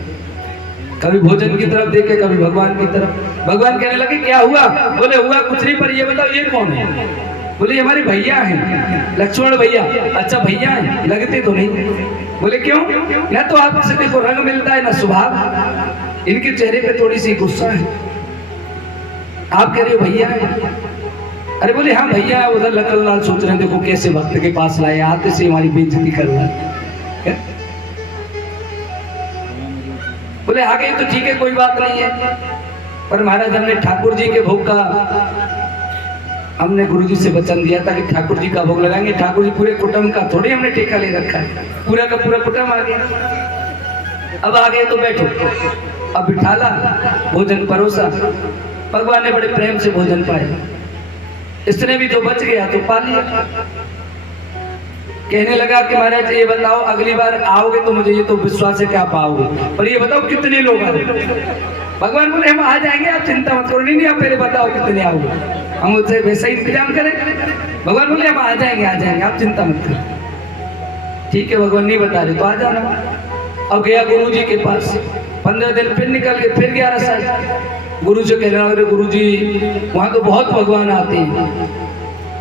कभी भोजन की तरफ देखे, कभी भगवान की तरफ। भगवान कहने लगे क्या हुआ? बोले हुआ कुछ नहीं, पर ये बताओ ये कौन है? बोले हमारे भैया हैं, लक्ष्मण भैया। अच्छा भैया हैं, लगते तो नहीं। बोले क्यों? न तो आपसे देखो रंग मिलता है, न स्वभाव, इनके चेहरे पे थोड़ी सी गुस्सा है। आप कह रहे हो भैया है? अरे बोले हाँ भैया है। उधर लखन लाल सोच रहे हैं देखो कैसे भक्त के पास लाए, आते से हमारी बेइज्जती कर रहा है। बोले आ गए तो ठीक है, कोई बात नहीं है, पर महाराज हमने ठाकुर जी के भोग का, हमने गुरुजी से वचन दिया था कि ठाकुर जी का भोग लगाएंगे। ठाकुर जी पूरे कुटुंब का थोड़ी हमने ठेका ले रखा है, पूरा का पूरा कुटुंब आ गया। अब आ गए तो बैठो। अब बिठाला, भोजन परोसा, भगवान ने बड़े प्रेम से भोजन पाया। इसने भी जो बच गया तो पा लिया। कहने लगा कि महाराज ये बताओ अगली बार आओगे तो मुझे ये तो विश्वास है कि आप आओगे, पर ये बताओ कितने लोग आए? भगवान बोले हम आ जाएंगे, आप चिंता मत करो। नहीं आप पहले बताओ कितने आओगे, हम उससे वैसा ही इंतजाम करें। भगवान बोले हम आ जाएंगे आप चिंता मत करो। ठीक है भगवान नहीं बता रहे तो आ जाना। अब गया गुरु जी के पास, 15 दिन फिर निकल गए, फिर 11 साल। गुरु से कहने लगे गुरु जी वहां तो बहुत भगवान आते हैं।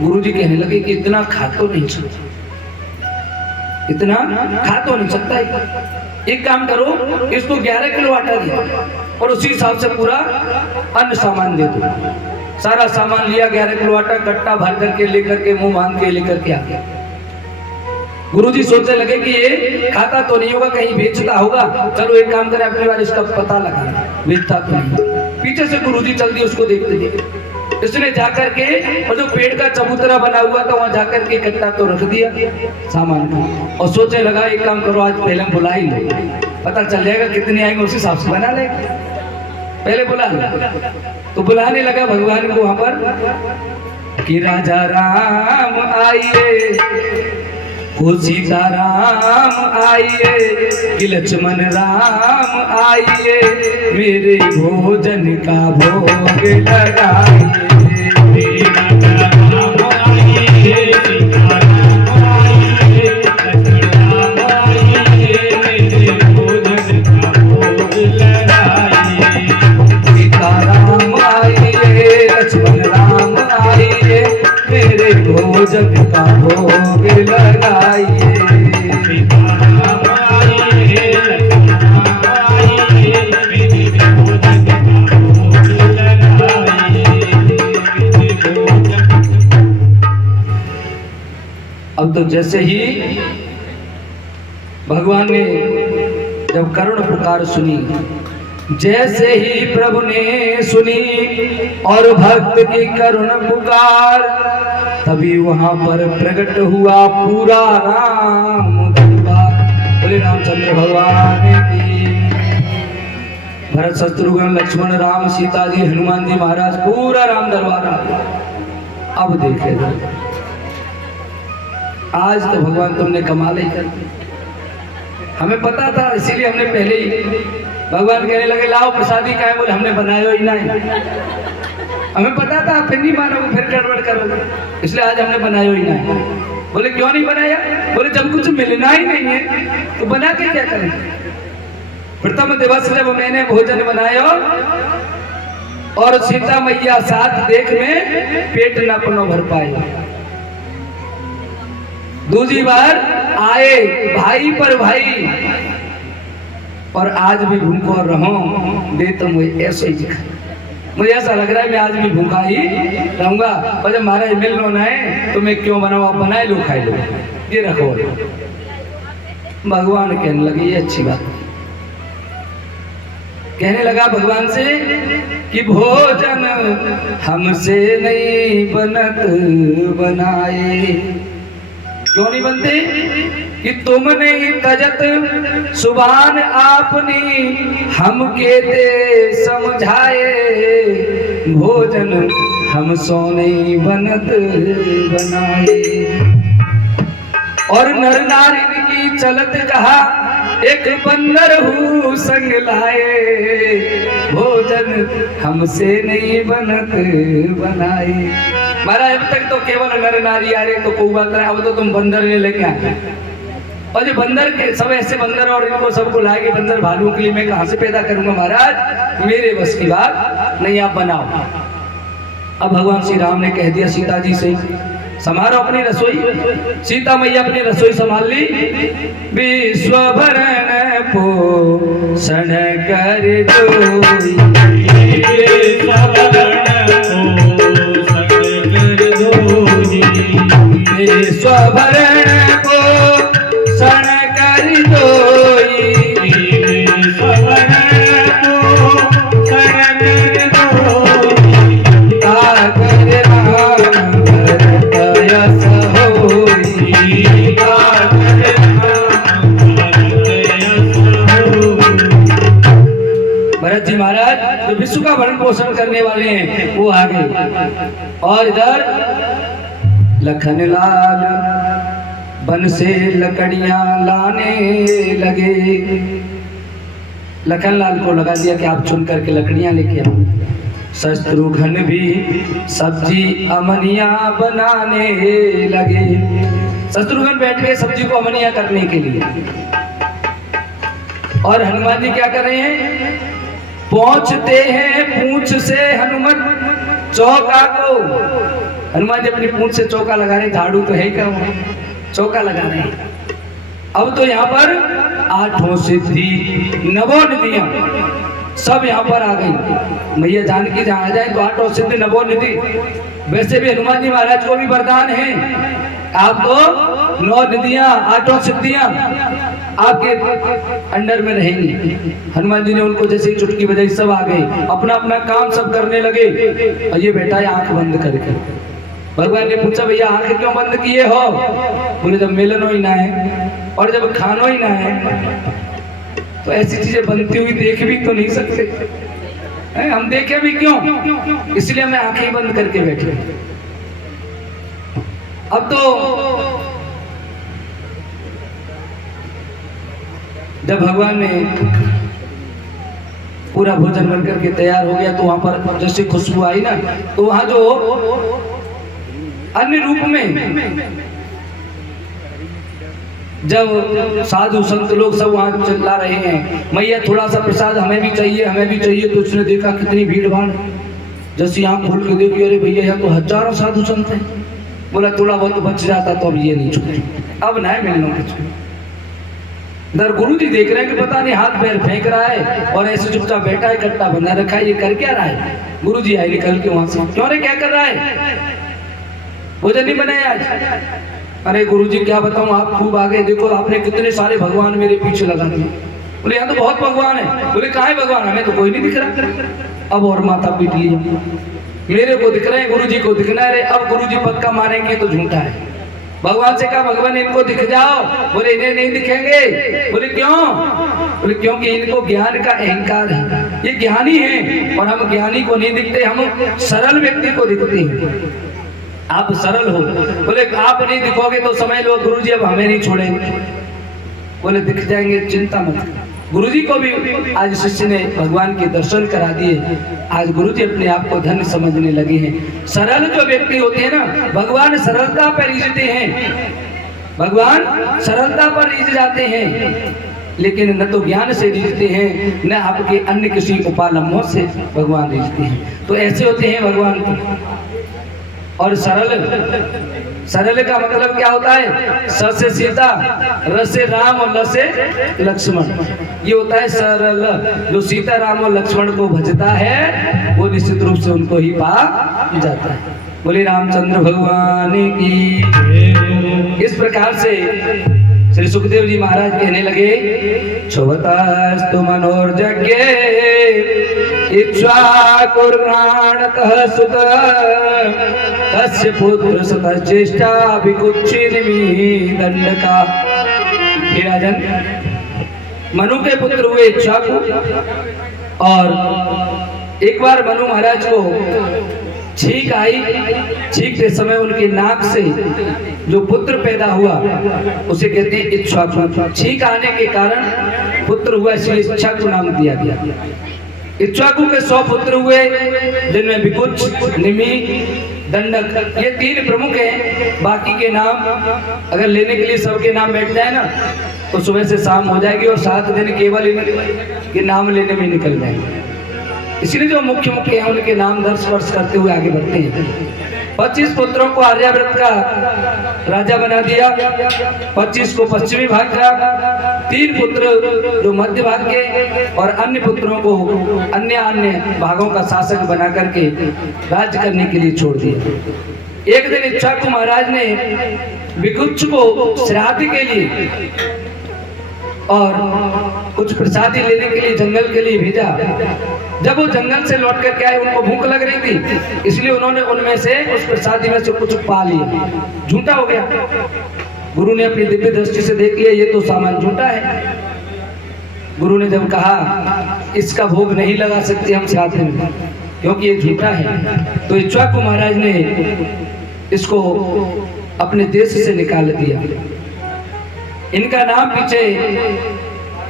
गुरु जी कहने लगे कि इतना खा तो नहीं सकता, इतना खा तो नहीं सकता। एक काम करो, इसको 11 किलो आटा दे और उसी हिसाब से पूरा अन्य सामान दे दो। सारा सामान लिया, 11 किलो आटा कट्टा भर करके लेकर के मुंह बांध के लेकर के आ गया। गुरुजी सोचने लगे कि ये खाता तो नहीं होगा, कहीं बेचता होगा, चलो एक काम करें अपनी बार इसका पता लगाना, बेचता तो नहीं। पीछे से गुरुजी चल दिए उसको देखते देखते। इसने जाकर के और जो पेड़ का चबूतरा बना हुआ था वहां जाकर के इकट्ठा तो रख दिया सामान को, और सोचने लगा एक काम करो आज पहले बुला ही लो, पता चल जाएगा कितने आएंगे उस हिसाब से बना लेंगे, पहले बुला लो। तो बुलाने लगा भगवान को वहां पर कि राजा राम आइए, ओ सीताराम आइए, कि लक्ष्मण राम आइए, मेरे भोजन का भोग लगाइए। भोजन का भोग लगाइए। अब तो जैसे ही भगवान ने जब करुण पुकार सुनी, जैसे ही प्रभु ने सुनी और भक्त की करुण पुकार, तभी वहां पर प्रकट हुआ पूरा राम दरबार। बोले रामचंद्र भगवान की। भरत शत्रुघ्न लक्ष्मण राम सीता जी हनुमान जी महाराज पूरा राम दरबार आ गया। अब देखे आज तो भगवान तुमने कमाल ही कर दी। हमें पता था, इसीलिए हमने पहले ही, भगवान कहने लगे लाओ प्रसादी का है, बोले हमने बनाया ही नहीं। हमें पता था फिर नहीं मानोगे, फिर गड़बड़ करोगे, इसलिए आज हमने बनाया ही नहीं। बोले क्यों नहीं बनाया? बोले जब कुछ मिलना ही नहीं है तो बना के क्या करें। प्रथम दिवस जब मैंने भोजन बनाया और सीता मैया साथ देख में पेट न अपनो भर पाए। दूसरी बार आए भाई पर भाई, और आज भी भूखा रहूं दे तो मुझे ऐसे ही दिखा। मुझे ऐसा लग रहा है मैं आज भी भूखा ही रहूंगा, और जब महाराज मिल लो ना है तो मैं क्यों बनाऊं, आप बनाए लो खाए लो, ये रखो। भगवान कहने लगे ये अच्छी बात। कहने लगा भगवान से कि भोजन हमसे नहीं बनत बनाए। क्यों नहीं बनते? कि तुम नहीं तजत सुभान आपनी हम केते समझाए। भोजन हम सो नहीं बनत बनाए। और नर नारी की चलत कहा एक बंदर हूँ संग लाए। भोजन हमसे नहीं बनत बनाए। महाराज अब तक तो केवल नर नारी आ रहे तो कोई बात नहीं, अब तो तुम बंदर ने लेके आए। और जो बंदर के सब ऐसे बंदर और इनको सबको लाएंगे बंदर भालू के लिए मैं कहाँ से पैदा करूंगा महाराज, मेरे बस की बात नहीं, आप बनाओ। अब भगवान श्री राम ने कह दिया सीता जी से संभालो अपनी रसोई। सीता मैया अपनी रसोई संभाल ली। विश्व भरण पोषण कर जोई, विश्व भरण पोषण कर जोई, विश्व भरण पोषण कर जोई। ताकर राम भरत यश होई, ताकर राम भरत यश होई। भरत जी महाराज जो विश्व का भरण पोषण करने वाले हैं वो आ गए। और इधर लखन लाल वन से लकड़ियां लाने लगे। लखन लाल को लगा दिया कि आप चुन करके लकड़ियां लेके आओ। शत्रुघ्न भी सब्जी अमनिया बनाने लगे। शत्रुघ्न बैठ गए सब्जी को अमनिया करने के लिए। और हनुमान जी क्या कर रहे हैं? पहुंचते हैं पूंछ से हनुमत चौका को। हनुमान जी अपनी पूंछ से चौका लगा रहे, झाड़ू तो है क्या, चौका लगा रहे हैं। अब तो यहाँ पर आठों सिद्धि नवो निधियां सब यहाँ पर आ गई। मैया जानकी जहाँ आ जाए तो आठों सिद्धि नवो निधि। वैसे भी हनुमान जी महाराज को भी वरदान है, आपको 9 निधियां 8 सिद्धियां आपके अंडर में रहेंगी। हनुमान जी ने उनको जैसे ही चुटकी बजाई सब आ गए, अपना अपना काम सब करने लगे। और ये बेटा आंख बंद करके, भगवान ने पूछा भैया आंख क्यों बंद किए हो? बोले जब मिलन हो ही ना है और जब खानो ही ना है तो ऐसी चीजें बनती हुई देख भी तो नहीं सकते, हम देखे भी क्यों, इसलिए मैं आंखें बंद करके बैठे। अब तो जब भगवान ने पूरा भोजन बन करके तैयार हो गया तो वहां पर जैसे खुशबू आई ना, तो वहां जो अन्य रूप में जब साधु संत लोग सब वहां चिल्ला रहे हैं मैया थोड़ा सा प्रसाद हमें भी चाहिए, हमें भी चाहिए, तो उसने देखा कितनी भीड़ भाड़, जैसे आंख खोल के देखी अरे भैया यहाँ तो हजारों साधु संत हैं। बोला थोड़ा बहुत बच जाता तो अब ये नहीं छूटे, अब ना मिलना कुछ। इधर गुरु जी देख रहे हैं कि पता नहीं हाथ पैर फेंक रहा है और ऐसे चुपचाप बैठा है, कट्टा बंधा रखा है, ये कर क्या रहा है? गुरु जी आए निकल के वहां से, क्यों रे क्या कर रहा है? भोजन नहीं बनाया आज? अरे गुरु जी क्या बताऊं, आप खूब आगे देखो, आपने कितने सारे भगवान मेरे पीछे लगा दिए। बोले यहाँ तो बहुत भगवान है। बोले कहाँ है भगवान? हमें तो कोई नहीं दिख रहा। अब और माथा पीट लिया, मेरे को दिख रहे हैं, गुरु जी को दिखना है। अब गुरु जी पक्का मानेंगे तो झूठा है। भगवान से कहा भगवान इनको दिख जाओ। बोले इन्हें नहीं दिखेंगे। बोले क्यों? बोले क्योंकि इनको ज्ञान का अहंकार है, ये ज्ञानी है और हम ज्ञानी को नहीं दिखते, हम सरल व्यक्ति को दिखते हैं। आप सरल हो। बोले आप नहीं दिखोगे तो समझ लो गुरु जी अब हमें नहीं छोड़ेंगे। बोले दिख जाएंगे, चिंता मत। गुरुजी को भी आज शिष्य ने भगवान के दर्शन करा दिए। आज गुरुजी अपने आप को धन्य समझने लगे हैं। सरल जो व्यक्ति होते हैं ना, भगवान सरलता पर रीझते हैं, भगवान सरलता पर रीझ जाते हैं, लेकिन न तो ज्ञान से रीझते हैं, न आपके अन्य किसी उपालंबों से भगवान रीझते हैं। तो ऐसे होते हैं भगवान। और सरल का मतलब क्या होता है? स से सीता, र से राम और ल से लक्ष्मण, ये होता है सरल। जो सीता राम और लक्ष्मण को भजता है वो निश्चित रूप से उनको ही पा जाता है। बोले रामचंद्र भगवान की। इस प्रकार से श्री सुखदेव जी महाराज कहने लगे, क्षुवतास्तु मनोर्जज्ञे इक्ष्वाकुर्वृणतः सुत तस्य पुत्र सतश्चेष्टा विकुक्षिनिमि दंडका। हे राजन, मनु के पुत्र हुए इक्ष्वाकु, और एक बार मनु महाराज को छींक आई। छींकते समय उनके नाक से जो पुत्र पैदा हुआ उसे कहते हैं इक्ष्वाकु। छींक आने के कारण पुत्र हुआ, इसलिए इक्ष्वाकु नाम दिया गया। इक्ष्वाकु के 100 पुत्र हुए, जिनमें विकुक्ष, निमि, दंडक, ये 3 प्रमुख हैं। बाकी के नाम अगर लेने के लिए सबके नाम बैठ जाए ना तो सुबह से शाम हो जाएगी और 7 दिन केवल इनके नाम लेने में निकल जाएंगे। इसलिए जो मुख्य मुख्य हैं उनके नाम दर्श वर्ष करते हुए आगे बढ़ते हैं। 25 पुत्रों को आर्यावर्त का राजा बना दिया, 25 को पश्चिमी भाग का, 3 पुत्र जो मध्य भाग के, और अन्य पुत्रों को अन्य भागों का शासक बना करके राज्य करने के लिए छोड़ दिया। एक दिन इक्ष्वाकु महाराज ने विकुक्ष को श्राद्ध के लिए और कुछ प्रसादी लेने के लिए जंगल के लिए भेजा। जब वो जंगल से लौट कर के आए, उनको भूख लग रही थी, इसलिए उन्होंने उनमें से, उस प्रसादी में से कुछ पा लिया। झूठा हो गया। गुरु ने अपनी दिव्य दृष्टि से देख लिया, ये तो सामान झूठा है। गुरु ने जब कहा इसका भोग नहीं लगा सकते हम श्राद्ध में, क्योंकि ये झूठा है, तो इक्ष्वाकु महाराज ने इसको अपने देश से निकाल दिया। इनका नाम पीछे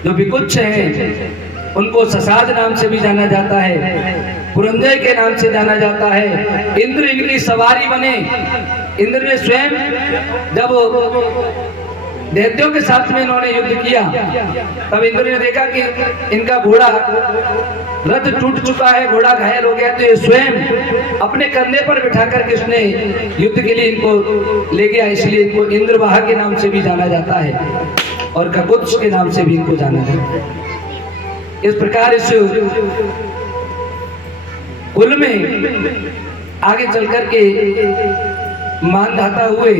जो विकुक्ष हैं उनको ससाद नाम से भी जाना जाता है, पुरंजय के नाम से जाना जाता है। इंद्र इनकी सवारी बने। इंद्र ने स्वयं जब दैत्यों के साथ में इन्होंने युद्ध किया, तब इंद्र ने देखा कि इनका घोड़ा रथ टूट चुका है, घोड़ा घायल हो गया, तो ये स्वयं अपने कंधे पर बिठा करके उसने युद्ध के लिए इनको ले गया। इसलिए इनको इंद्रवाह के नाम से भी जाना जाता है और ककुत्स के नाम से भी इनको जाना जाता है। इस प्रकार इस कुल में आगे चल करके मानधाता हुए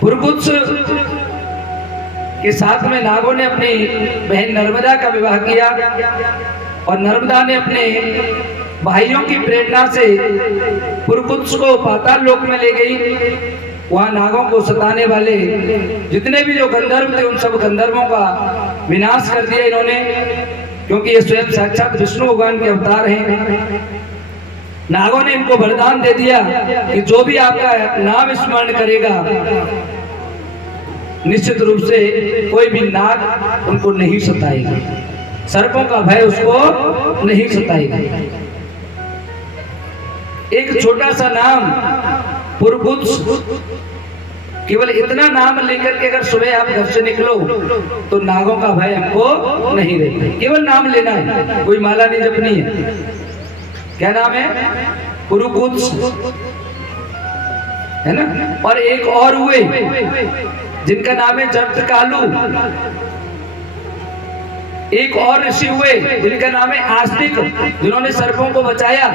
पुरकुत्स के साथ में नागों ने अपनी बहन नर्मदा का विवाह किया, और नर्मदा ने अपने भाइयों की प्रेरणा से पुरकुत्स को पाताल लोक में ले गई। वहां नागों को सताने वाले जितने भी जो गंधर्व थे उन सब गंधर्वों का विनाश कर दिया इन्होंने, क्योंकि ये स्वयं साक्षात विष्णु भगवान के अवतार हैं। नागों ने इनको वरदान दे दिया कि जो भी आपका नाम स्मरण करेगा निश्चित रूप से कोई भी नाग उनको नहीं सताएगा, सर्पों का भय उसको नहीं सताएगा। एक छोटा सा नाम पुरकुत्स, केवल इतना नाम लेकर के अगर सुबह आप घर से निकलो तो नागों का भय हमको नहीं रहता। केवल नाम लेना है, कोई माला नहीं जपनी है। क्या नाम है? पुरकुत्स, है ना। और एक और हुए जिनका नाम है जर्तकालु। एक और ऋषि हुए जिनका नाम है आस्तिक, जिन्होंने सर्पों को बचाया।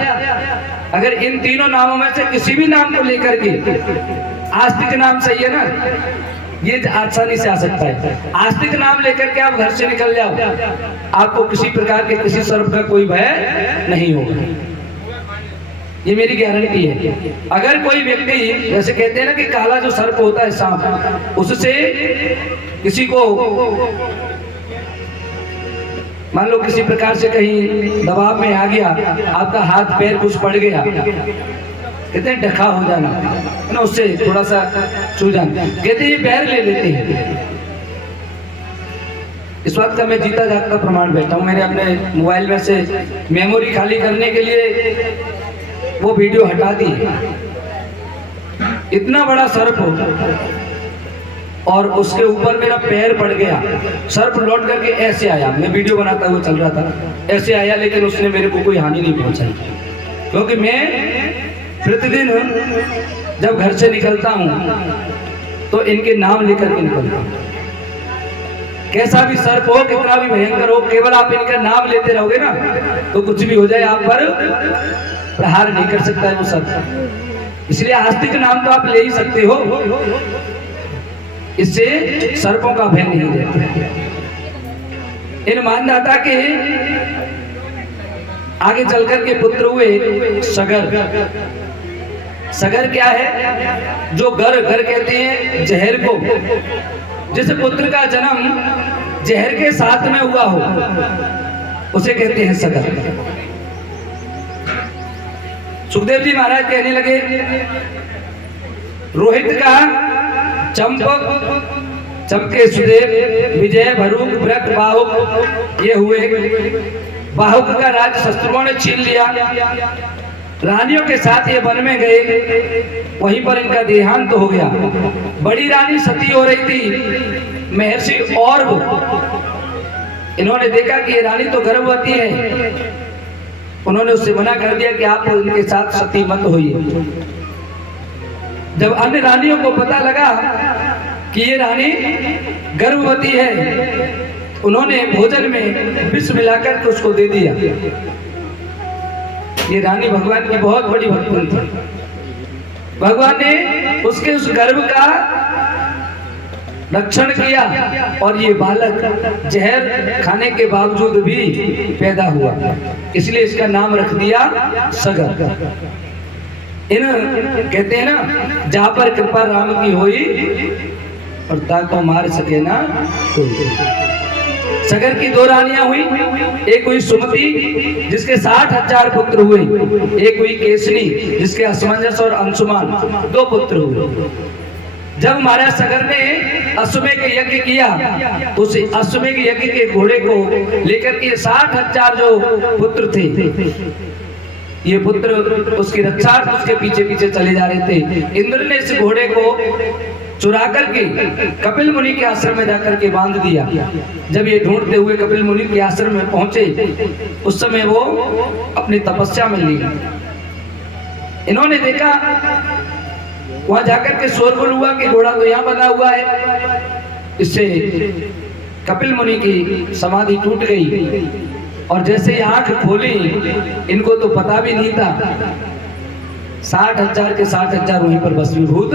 अगर इन तीनों नामों में से किसी भी नाम को लेकर के, आस्तिक नाम सही है ना, ये आसानी से आ सकता है। आस्तिक नाम लेकर के आप घर से निकल जाओ, आपको किसी प्रकार के किसी सर्प का कोई भय नहीं होगा, ये मेरी गारंटी है। अगर कोई व्यक्ति, जैसे कहते हैं ना कि काला जो सर्प होता है सांप, उससे किसी को मान लो किसी प्रकार से कहीं दबाव में आ गया, आपका हाथ पैर कुछ पड़ गया, कहते हैं ढका हो जाना, है ना, उससे थोड़ा सा छू जाना, कहते हैं ये पैर ले लेते हैं। इस बात का मैं जीता जागता प्रमाण बैठा हूँ। मैंने अपने मोबाइल में से मेमोरी खाली करने के लिए वो वीडियो हटा दी। इतना बड़ा सर्प हो और उसके ऊपर मेरा पैर पड़ गया, सर्प लौट करके ऐसे आया, मैं वीडियो बनाता हुआ चल रहा था, ऐसे आया, लेकिन उसने मेरे को कोई हानि नहीं पहुंचाई, क्योंकि मैं प्रतिदिन जब घर से निकलता हूं तो इनके नाम लेकर के निकलता हूं। कैसा भी सर्प हो, कितना भी भयंकर हो, केवल आप इनका नाम लेते रहोगे ना तो कुछ भी हो जाए आप पर प्रहार नहीं कर सकता है वो सर्प। इसलिए आस्तिक नाम तो आप ले ही सकते हो, इससे सर्पों का भय नहीं रहता। इन मानदाता के आगे चलकर के पुत्र हुए सगर। सगर क्या है? जो गर कहते हैं जहर को। जिस पुत्र का जन्म जहर के साथ में हुआ हो उसे कहते हैं सगर। सुखदेव जी महाराज कहने लगे, रोहित का चंपक, चमके सुदेव, विजय, भरूक, व्रत, बाहुक ये हुए। बाहुक का राज शत्रुओं ने छीन लिया। रानियों के साथ ये वन में गए, वहीं पर इनका देहांत हो गया। बड़ी रानी सती हो रही थी, महर्षि और इन्होंने देखा कि ये रानी तो गर्भवती है। उन्होंने उससे मना कर दिया कि आप इनके साथ सती मत होइए। जब अन्य रानियों को पता लगा कि ये रानी गर्भवती है, उन्होंने भोजन में विष मिलाकर के उसको दे दिया। ये रानी भगवान की बहुत बड़ी भक्त थी। भगवान ने उसके उस गर्भ का रक्षण किया और ये बालक जहर खाने के बावजूद भी पैदा हुआ, इसलिए इसका नाम रख दिया सगर। इन कहते हैं ना, जहां पर कृपा राम की होई और ताको मार सके ना कोई। सगर की दो रानियां हुई, एक हुई सुमति जिसके 60,000 पुत्र हुए, एक हुई केसनी जिसके असमंजस और अंशुमान 2 पुत्र हुए। जब महाराज सगर ने अश्वमेघ यज्ञ किया, उस अश्वमेघ यज्ञ के घोड़े को लेकर के 60,000 जो पुत्र थे, ये पुत्र उसकी रक्षार्थ उसके पीछे पीछे चले जा रहे थे। इंद्र ने इस घोड़े को चुरा करके कपिल मुनि के आश्रम में जाकर के बांध दिया। जब ये ढूंढते हुए कपिल मुनि के आश्रम में पहुंचे, उस समय वो अपनी तपस्या में लीन। इन्होंने देखा, वहां जाकर के शोरगुल हुआ कि घोड़ा तो यहाँ बंधा हुआ है। इससे कपिल मुनि की समाधि टूट गई और जैसे ही आंख खोली, इनको तो पता भी नहीं था, 60,000 के 60,000 वहीं पर भस्मीभूत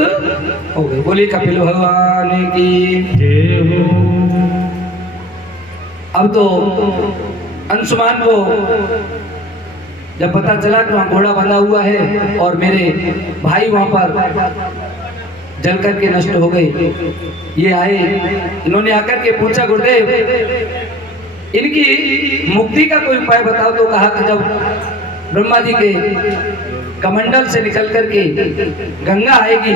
हो गए। बोली कपिल भगवान की जय हो। अब तो अंशुमान को जब पता चला कि वहां घोड़ा बंधा हुआ है और मेरे भाई वहां पर जल करके नष्ट हो गए, ये आए, इन्होंने आकर के पूछा, गुरुदेव इनकी मुक्ति का कोई उपाय बताओ। तो कहा कि जब ब्रह्मा जी के कमंडल से निकल करके गंगा आएगी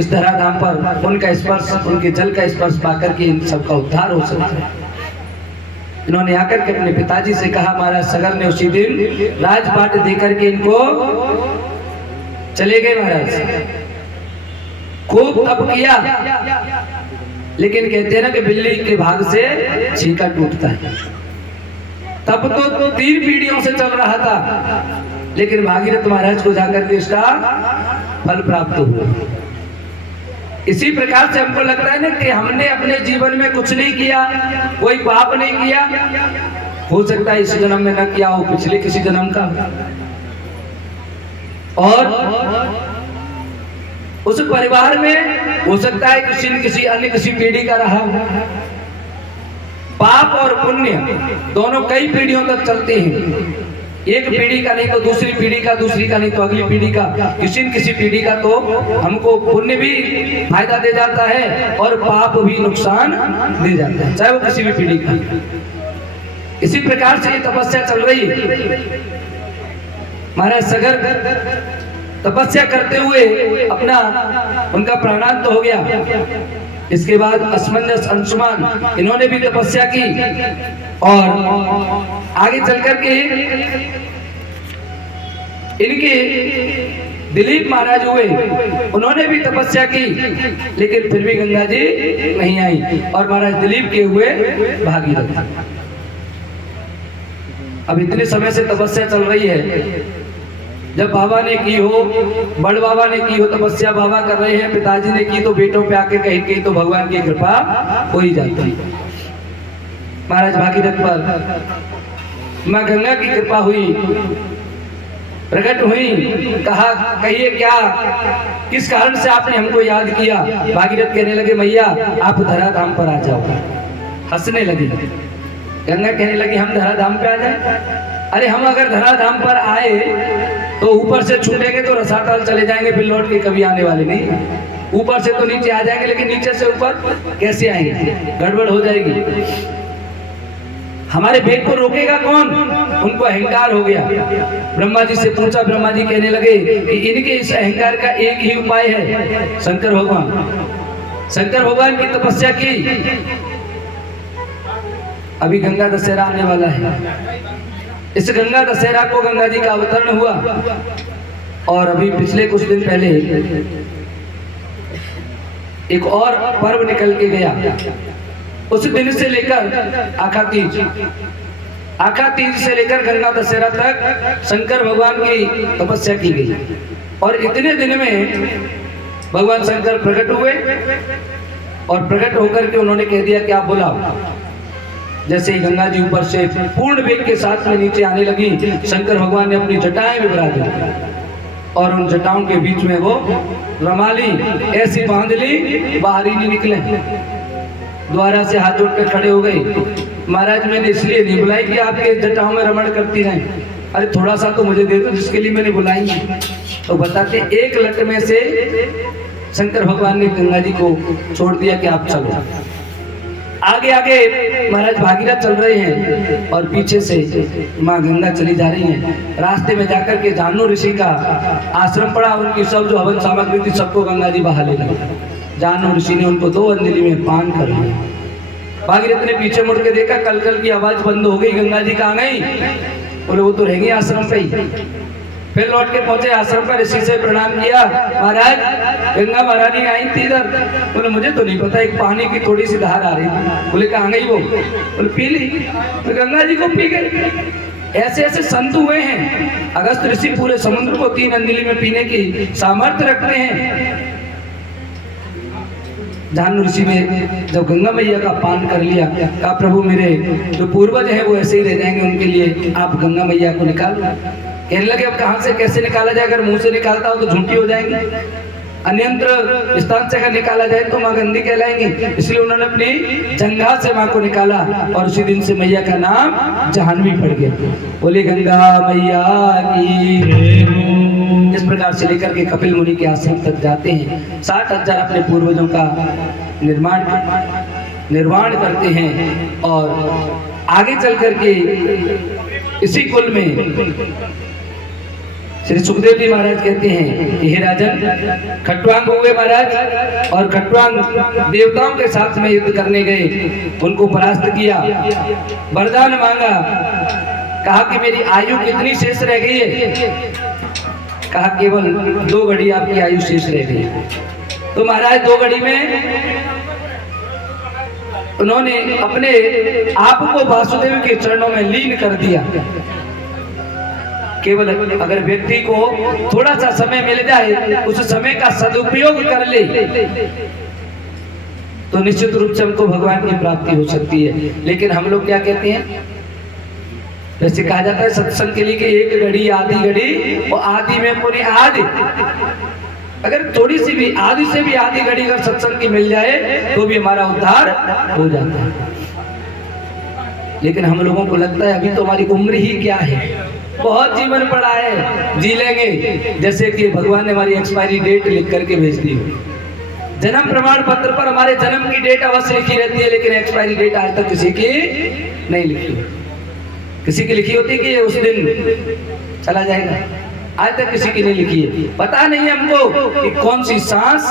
इस धराधाम पर, उनका स्पर्श, उनके जल का स्पर्श पाकर के इन सबका उद्धार हो सकता है। इन्होंने आकर के अपने पिताजी से कहा। महाराज सगर ने उसी दिन राजपाट देकर के इनको चले गए। महाराज खूब तप किया, लेकिन कहते हैं ना कि बिल्ली के भाग से छींका टूटता है। तब तो 3 पीढ़ियों से चल रहा था, लेकिन भागीरथ महाराज को जाकर के इसका फल प्राप्त हुआ। इसी प्रकार से हमको लगता है ना कि हमने अपने जीवन में कुछ नहीं किया, कोई पाप नहीं किया, हो सकता है इस जन्म में न किया हो, पिछले किसी जन्म का, और उस परिवार में हो सकता है किसी न किसी अन्य किसी पीढ़ी का रहा हो। पाप और पुण्य दोनों कई पीढ़ियों तक चलते हैं। एक पीढ़ी का नहीं तो दूसरी पीढ़ी का, दूसरी का नहीं तो अगली पीढ़ी का, किसी न किसी पीढ़ी का तो हमको पुण्य भी फायदा दे जाता है और पाप भी नुकसान दे जाता है, चाहे वो किसी भी पीढ़ी का। इसी प्रकार से ये तपस्या चल रही है। महाराज सगर तपस्या करते हुए अपना उनका प्राणांत हो गया। इसके बाद असमंजस, अंशुमान, इन्होंने भी तपस्या की और आगे चल करके इनके दिलीप महाराज हुए, उन्होंने भी तपस्या की, लेकिन फिर भी गंगा जी नहीं आई और महाराज दिलीप के हुए भागीरथ। अब इतने समय से तपस्या चल रही है, जब बाबा ने की हो, बड़ बाबा ने की हो तपस्या, बाबा कर रहे हैं, पिताजी ने की तो बेटों पे आके कहीं कहीं तो भगवान की कृपा हो ही जाती है। महाराज भागीरथ पर मां गंगा की कृपा हुई, प्रकट हुई, कहा कहिए क्या, किस कारण से आपने हमको याद किया। भागीरथ कहने लगे मैया आप धराधाम पर आ जाओ। हंसने लगी गंगा, कहने लगी हम धराधाम पे आ जाए? अरे हम अगर धराधाम पर आए तो ऊपर से छूटेंगे तो रसातल चले जाएंगे, फिर लौट के कभी आने वाले नहीं। ऊपर से तो नीचे आ जाएंगे, लेकिन नीचे से ऊपर कैसे आएंगे, गड़बड़ हो जाएगी। हमारे वेग को रोकेगा कौन? उनको अहंकार हो गया। ब्रह्मा जी से पूछा, ब्रह्मा जी कहने लगे कि इनके इस अहंकार का एक ही उपाय है, शंकर भगवान। शंकर भगवान की तपस्या की। अभी गंगा दशहरा आने वाला है, इस गंगा दशहरा को गंगा जी का अवतरण हुआ और अभी पिछले कुछ दिन पहले एक और पर्व निकल के गया। उस दिन से लेकर आखा तीज से लेकर गंगा दशहरा तक शंकर भगवान की तपस्या की गई और इतने दिन में भगवान शंकर प्रकट हुए और प्रकट होकर के उन्होंने कह दिया कि आप बुलाओ। जैसे ही गंगा जी ऊपर से पूर्ण वेग के साथ में नीचे आने लगी, शंकर भगवान ने अपनी जटाएं में भरा दी और उन जटाओं के बीच में वो रमाली ऐसी बांध ली, बाहर ही नहीं निकले। द्वारा से हाथ जोड़ कर खड़े हो गए। महाराज मैंने इसलिए नहीं बुलाई कि आपके जटाओं में रमण करती रहें, अरे थोड़ा सा तो मुझे दे दो जिसके लिए मैंने बुलाई। तो बताते एक लट में से शंकर भगवान ने गंगा जी को छोड़ दिया कि आप चलो। आगे आगे महाराज भागीरथ चल रहे हैं और पीछे से माँ गंगा चली जा रही हैं। रास्ते में जाकर के जानू ऋषि का आश्रम पड़ा, उनकी सब जो हवन सामग्री थी सबको गंगा जी बहा ले गए। जानू ऋषि ने उनको 2 अंजलि में पान कर लिया। भागीरथ ने पीछे मुड़ के देखा, कल कल की आवाज बंद हो गई, गंगा जी कहाँ गई? बोले वो तो रहेंगी आश्रम पे ही। फिर लौट के पहुंचे आश्रम पर, ऋषि से प्रणाम किया, महाराज गंगा महारानी आई थी इधर। बोले मुझे तो नहीं पता, एक पानी की थोड़ी सी धार आ रही थी। बोले कहाँ गई वो? बोले पी ली। तो गंगा जी को पी गई। ऐसे ऐसे संत हुए हैं। अगस्त ऋषि पूरे समुद्र को 3 अंजलि में पीने की सामर्थ्य रखते हैं। जानू ऋषि ने जब गंगा मैया का पान कर लिया, कहा प्रभु मेरे जो पूर्वज हैं वो ऐसे ही रह जाएंगे, उनके लिए आप गंगा मैया को निकालो। कहने लगे अब कहां से कैसे निकाला जाए? अगर मुंह से निकालता हो तो झूठी हो जाएंगी, अन्यंत्र स्थान से अगर निकाला जाए तो माँ गंदी कहलाएंगी। इसलिए उन्होंने अपनी जंघा से माँ को निकाला और उसी दिन से मैया का नाम जाह्नवी पड़ गया। बोले गंगा मैया की। इस प्रकार से लेकर के कपिल मुनि के आश्रम तक जाते हैं। 60,000 अपने पूर्वजों का निर्माण करते हैं और आगे चल करके इसी कुल में श्री सुखदेव जी महाराज कहते हैं कि हे राजन, खट्वांग हुए महाराज और खट्वांग देवताओं के साथ में युद्ध करने गए, उनको परास्त किया, वरदान मांगा, कहा कि मेरी आयु कितनी शेष रह गई है? कहा केवल 2 घड़ी आपकी आयु शेष रह गई है। तो महाराज 2 घड़ी में उन्होंने अपने आप को वासुदेव के चरणों में लीन कर दिया। केवल अगर व्यक्ति को थोड़ा सा समय मिल जाए, उस समय का सदुपयोग कर ले, तो निश्चित रूप से हमको भगवान की प्राप्ति हो सकती है। लेकिन हम लोग क्या कहते हैं, वैसे कहा जाता है सत्संग के लिए कि 1 घड़ी आधी घड़ी और आधी में पूरी आधी। अगर थोड़ी सी भी आधी से भी आधी घड़ी अगर सत्संग की मिल जाए तो भी हमारा उद्धार हो जाता है। लेकिन हम लोगों को लगता है अभी तो हमारी उम्र ही क्या है, बहुत जीवन पड़ा है, जी लेंगे। जैसे कि भगवान ने हमारी एक्सपायरी डेट लिख करके भेज दी। जन्म प्रमाण पत्र पर हमारे जन्म की डेट अवश्य लिखी रहती है, लेकिन एक्सपायरी डेट आज तक किसी की नहीं लिखी। किसी की लिखी होती कि उस दिन चला जाएगा, आज तक किसी की नहीं लिखी है। पता नहीं हमको कि कौन सी सांस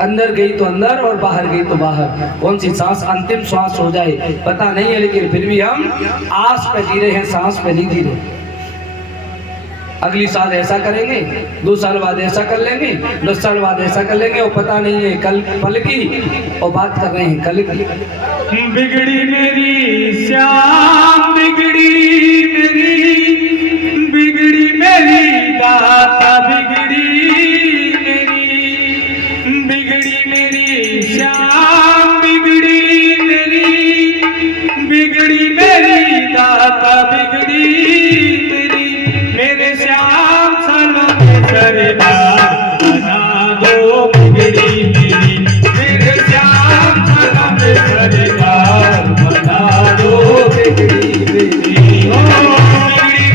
अंदर गई तो अंदर और बाहर गई तो बाहर। कौन सी सांस अंतिम श्वास हो जाए पता नहीं है, लेकिन फिर भी हम आस पे जी रहे हैं, सांस पे नहीं जी रहे। अगली साल ऐसा करेंगे, 2 साल बाद ऐसा कर लेंगे, 10 साल बाद ऐसा कर लेंगे, और पता नहीं है कल पल की, और बात कर रहे हैं कल की। बिगड़ी मेरी श्याम बिगड़ी मेरी दाता बिगड़ी मेरी श्याम बिगड़ी मेरी दाता बिगड़ी मेरे श्याम सालों में सरदार बना दो बिगड़ी मेरे श्याम सालों में सरदार बना दो बिगड़ी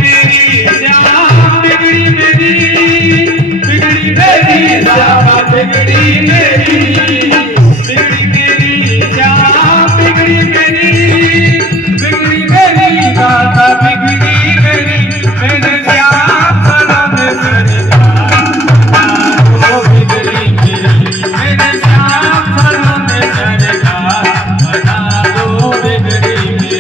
मेरी श्याम बिगड़ी मेरी दाता बिगड़ी मेरी श्याम बिगड़ी मेरी दाता बिगड़ी मेरे श्याम सालों में सरदार बना दो बिगड़ी मेरे श्याम सालों में सरदार बना दो बिगड़ी मेरी।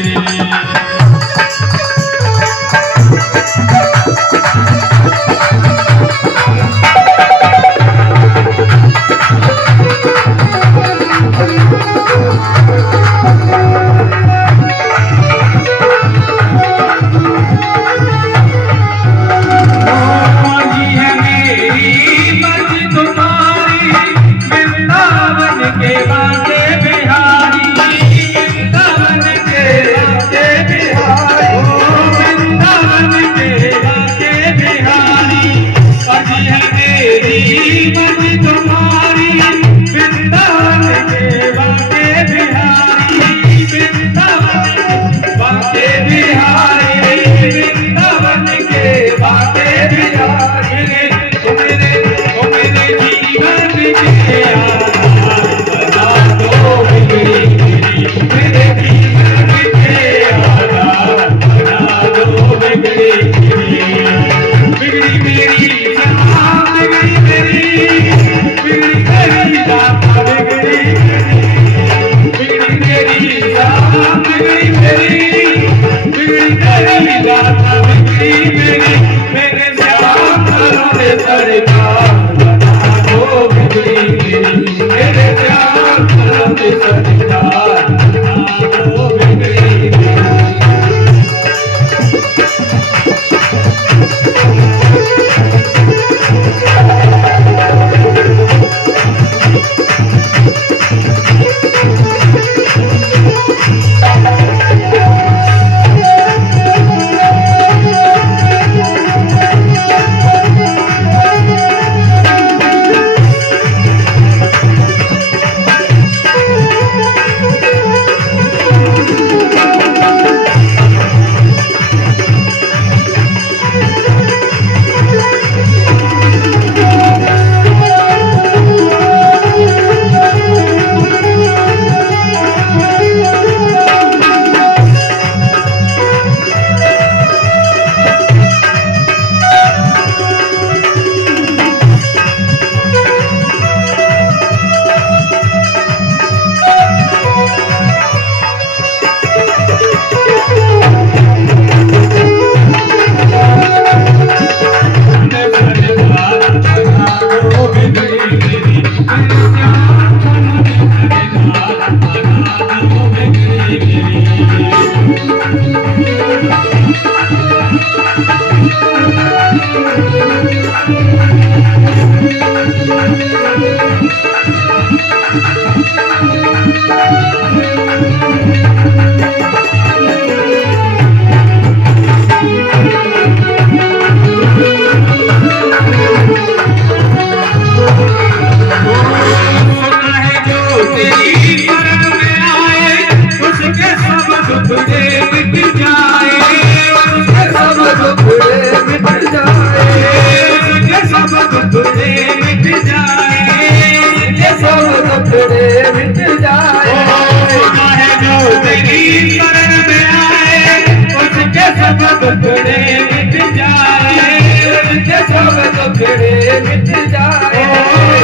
दुखड़े मिट जाए,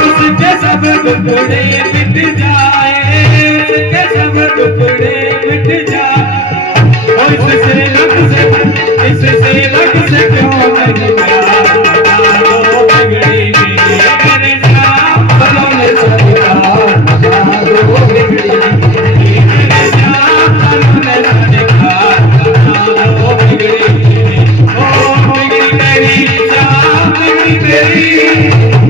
उसके सब टुकड़े मिट जाए, के सब टुकड़े मिट जाए। ओ इससे लग से क्यों नहीं प्यार, दो बिगड़ी मेरे श्याम फलों में सरकार बना दो बिगड़ी मेरे श्याम फलों में सरकार बना दो बिगड़ी मेरी। ओ बिगड़ी मेरी श्याम बिगड़ी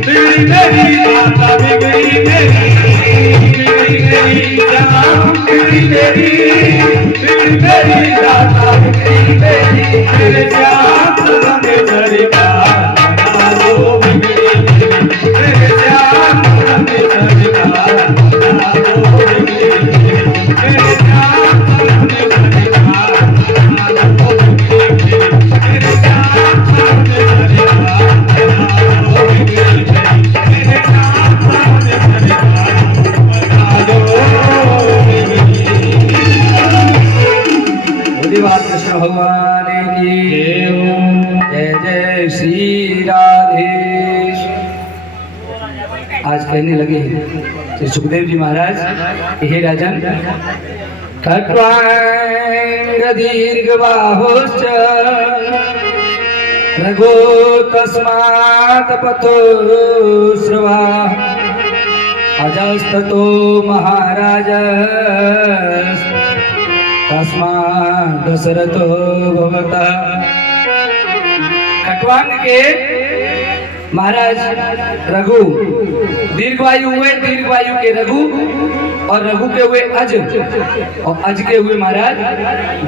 मेरी माता बिगड़ी मेरी, बिगड़ी मेरी श्याम बिगड़ी मेरी माता बिगड़ी मेरी। मेरे श्याम फलों में सरकार बना दो बिगड़ी मेरी, मेरे श्याम फलों में सरकार बना दो बिगड़ी मेरी, मेरे श्याम फलों में सरकार बना दो बिगड़ी मेरी, मेरे श्याम फलों में सरकार बना दो बिगड़ी मेरी, मेरे श्याम फलों में सरकार बना दो बिगड़ी। बोली बात कृष्ण भगवान की देव जय जय श्री राधे। आज कहने लगे श्री सुखदेव जी महाराज, हे राजन, खट्वांग दीर्घ बाहुश्च रघो तस्मात् पथो श्रवा अजस्ततो महाराज तस्मात् दशरथो भवतः। खट्वांग के महाराज रघु दीर्घवायु हुए, दीर्घवायु के रघु, और रघु के हुए अज, और अज के हुए महाराज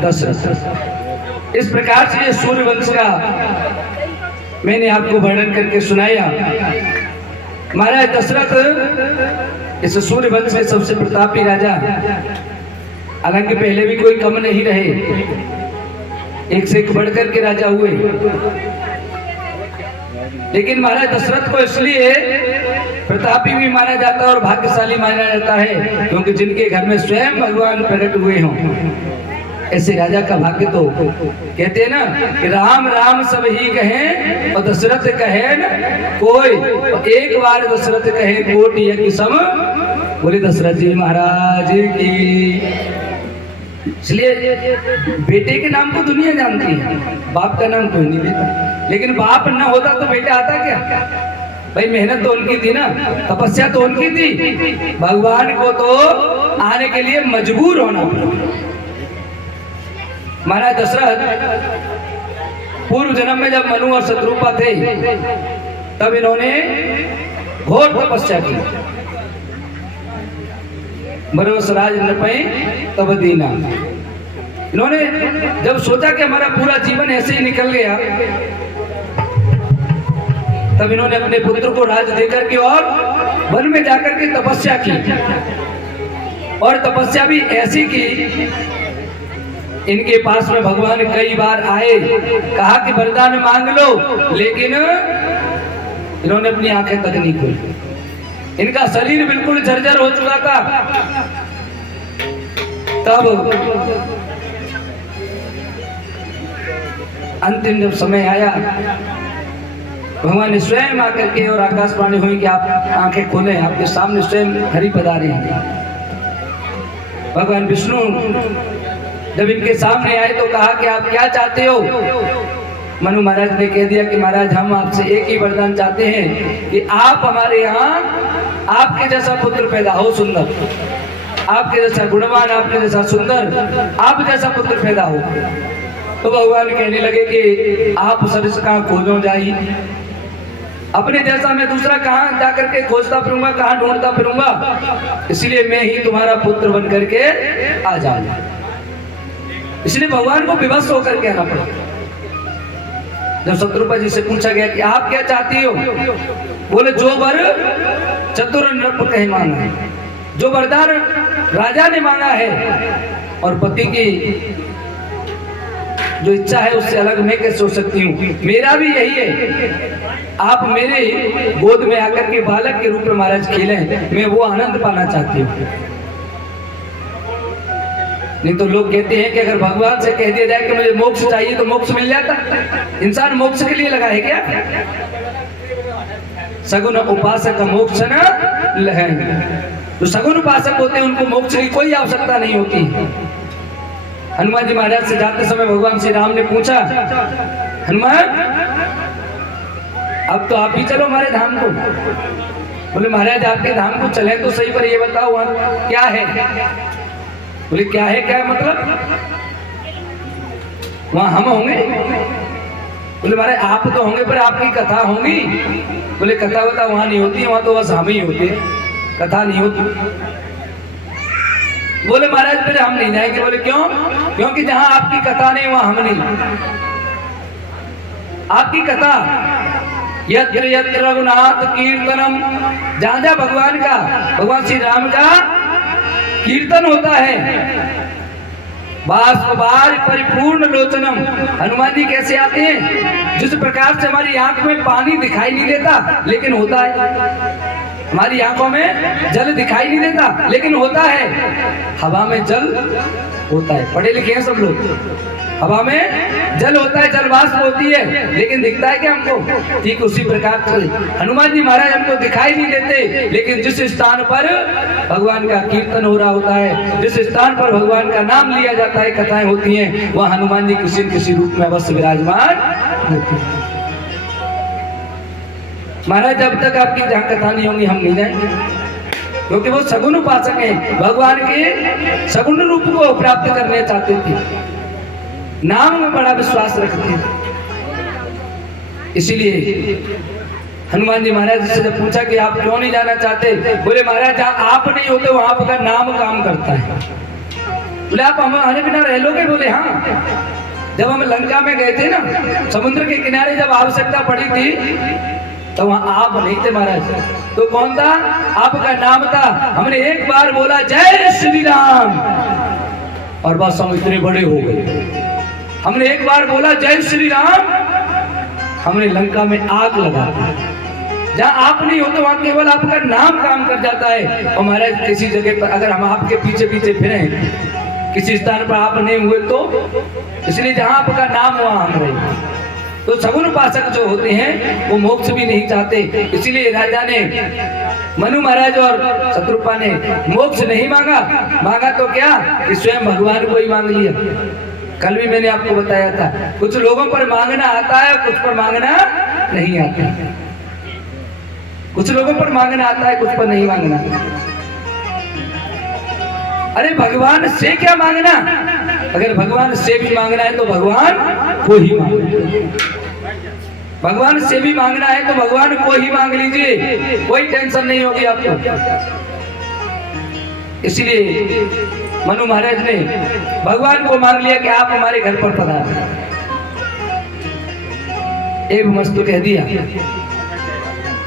दशरथ। इस प्रकार से ये सूर्य वंश का मैंने आपको वर्णन करके सुनाया। महाराज दशरथ इस सूर्य वंश के सबसे प्रतापी राजा, हालांकि पहले भी कोई कम नहीं रहे, एक से एक बढ़कर के राजा हुए, लेकिन महाराज दशरथ को इसलिए प्रतापी भी माना जाता है और भाग्यशाली माना जाता है क्योंकि जिनके घर में स्वयं भगवान प्रकट हुए हों, ऐसे राजा का भाग्य। तो कहते हैं ना कि राम राम सब ही कहें और दशरथ कहे न कोई, एक बार दशरथ कहे कोटि यज्ञ सम। बोले दशरथ जी महाराज की। इसलिए बेटे के नाम को दुनिया जानती है, बाप का नाम कोई नहीं देता। लेकिन बाप न होता तो बेटा आता क्या? भाई मेहनत तो उनकी थी ना, तपस्या तो उनकी थी, भगवान को तो आने के लिए मजबूर होना पड़ा। महाराज दशरथ पूर्व जन्म में जब मनु और शत्रुपा थे तब इन्होंने घोर तपस्या की। बरोसराज नृपै तब दीना। इन्होंने जब सोचा कि हमारा पूरा जीवन ऐसे ही निकल गया, तब इन्होंने अपने पुत्र को राज देकर के और वन में जाकर के तपस्या की, और तपस्या भी ऐसी की। इनके पास में भगवान कई बार आए, कहा कि वरदान मांग लो, लेकिन इन्होंने अपनी आंखें तक नहीं खोली। इनका शरीर बिल्कुल जर्जर हो चुका था। तब अंतिम जब समय आया, भगवान ने स्वयं आकर के और आकाशवाणी हुई कि आप आंखें खोलें, आपके सामने स्वयं हरि पधारे हैं। भगवान विष्णु जब इनके सामने आए तो कहा कि आप क्या चाहते हो? मनु महाराज ने कह दिया कि महाराज हम आपसे एक ही वरदान चाहते हैं कि आप हमारे यहाँ आपके जैसा पुत्र पैदा हो, सुंदर, आपके जैसा गुणवान, आपके जैसा सुंदर, आप जैसा पुत्र पैदा हो। तो भगवान कहने लगे कि आप सरस कहाँ खोजो जाइए, अपने जैसा मैं दूसरा कहाँ जाकर के खोजता फिरूंगा, कहाँ ढूंढता फिरूंगा, इसलिए मैं ही तुम्हारा पुत्र बन करके आ जाऊंगा। इसलिए भगवान को विवश होकर के आना पड़ा। जब शत्रुपा जी से पूछा गया कि आप क्या चाहती हो, बोले जो वर चतुर नृप कहे मांगा है, जो वरदान राजा ने मांगा है और पति की जो इच्छा है उससे अलग मैं कैसे हो सकती हूँ, मेरा भी यही है। आप मेरे गोद में आकर के बालक के रूप में महाराज खेले, मैं वो आनंद पाना चाहती हूँ। नहीं तो लोग कहते हैं कि अगर भगवान से कह दिया जाए कि मुझे मोक्ष चाहिए तो मोक्ष मिल जाता। इंसान मोक्ष के लिए लगा है क्या? सगुन उपासक मोक्ष न लहें। जो सगुन उपासक होते हैं उनको मोक्ष की कोई आवश्यकता नहीं होती। हनुमान जी महाराज से जाते समय भगवान श्री राम ने पूछा, हनुमान अब तो आप ही चलो हमारे धाम को। बोले महाराज आपके धाम को चले तो सही, पर ये बताओ वहां क्या है। बोले क्या है, क्या है मतलब? वहां हम होंगे? बोले महाराज आप तो होंगे पर आपकी कथा होंगी। बोले कथा वथा वहां नहीं होती, वहां तो बस हम ही होते, कथा नहीं होती। बोले महाराज फिर हम नहीं जाएंगे। बोले क्यों? क्योंकि जहां आपकी कथा नहीं वहां हम नहीं। आपकी कथा यत्र यत्र रघुनाथ कीर्तनम, जहां जहां भगवान का, भगवान श्री राम का कीर्तन होता है, बाष्पवार परिपूर्ण लोचनम। हनुमान जी कैसे आते हैं? जिस प्रकार से हमारी आंख में पानी दिखाई नहीं देता लेकिन होता है, हमारी आंखों में जल दिखाई नहीं देता लेकिन होता है, हवा में जल होता है। पढ़े लिखे हैं सब लोग। हवा में जल होता है, जल वाष्प होती है, लेकिन दिखता है क्या हमको? ठीक उसी प्रकार से हनुमान जी महाराज हमको दिखाई नहीं देते, लेकिन जिस स्थान पर भगवान का कीर्तन हो रहा होता है, जिस स्थान पर भगवान का नाम लिया जाता है, कथाएं होती हैं, वह हनुमान जी किसी न किसी रूप में अवश्य विराजमान होते हैं। महाराज जब तक आपकी जहां कथा नहीं होंगी हम नहीं जाएंगे, क्योंकि वो सगुन उपासक हैं, भगवान के सगुन रूप को प्राप्त करने चाहते थे, नाम में बड़ा विश्वास रखते हैं। इसीलिए हनुमान जी महाराज से जब पूछा कि आप क्यों नहीं जाना चाहते, बोले महाराज जहां आप नहीं होते वहां आपका नाम काम करता है। बोले आप हमारे बिना रह लोगे? बोले हाँ। जब हम लंका में गए थे ना, समुद्र के किनारे जब आवश्यकता पड़ी थी तो वहां आप नहीं थे महाराज। तो कौन था? आपका नाम था। हमने एक बार बोला जय श्री राम और बस हम इतने बड़े हो गए। हमने एक बार बोला जय श्री राम, हमने लंका में आग लगा दी। जहां आप नहीं होते वहां केवल आपका नाम काम कर जाता है। और महाराज किसी जगह पर अगर हम आपके पीछे पीछे फिरे, किसी स्थान पर आप नहीं हुए तो, इसलिए जहां आपका नाम वहां हम रहे। तो सगुन उपासक जो होते हैं वो मोक्ष भी नहीं चाहते। इसीलिए राजा ने, मनु महाराज और शत्रुपा ने मोक्ष नहीं मांगा। मांगा तो क्या कि स्वयं भगवान को ही मांग लिया। कल भी मैंने आपको बताया था, कुछ लोगों पर मांगना आता है, कुछ पर मांगना नहीं आता। कुछ लोगों पर मांगना आता है, कुछ पर नहीं मांगना। अरे भगवान से क्या मांगना? अगर भगवान से भी मांगना है तो भगवान को ही मांगना। भगवान से भी मांगना है तो भगवान को ही मांग लीजिए, कोई टेंशन नहीं होगी आपको। इसलिए मनु महाराज ने भगवान को मांग लिया कि आप हमारे घर पर पधारें। एक मस्तु कह दिया।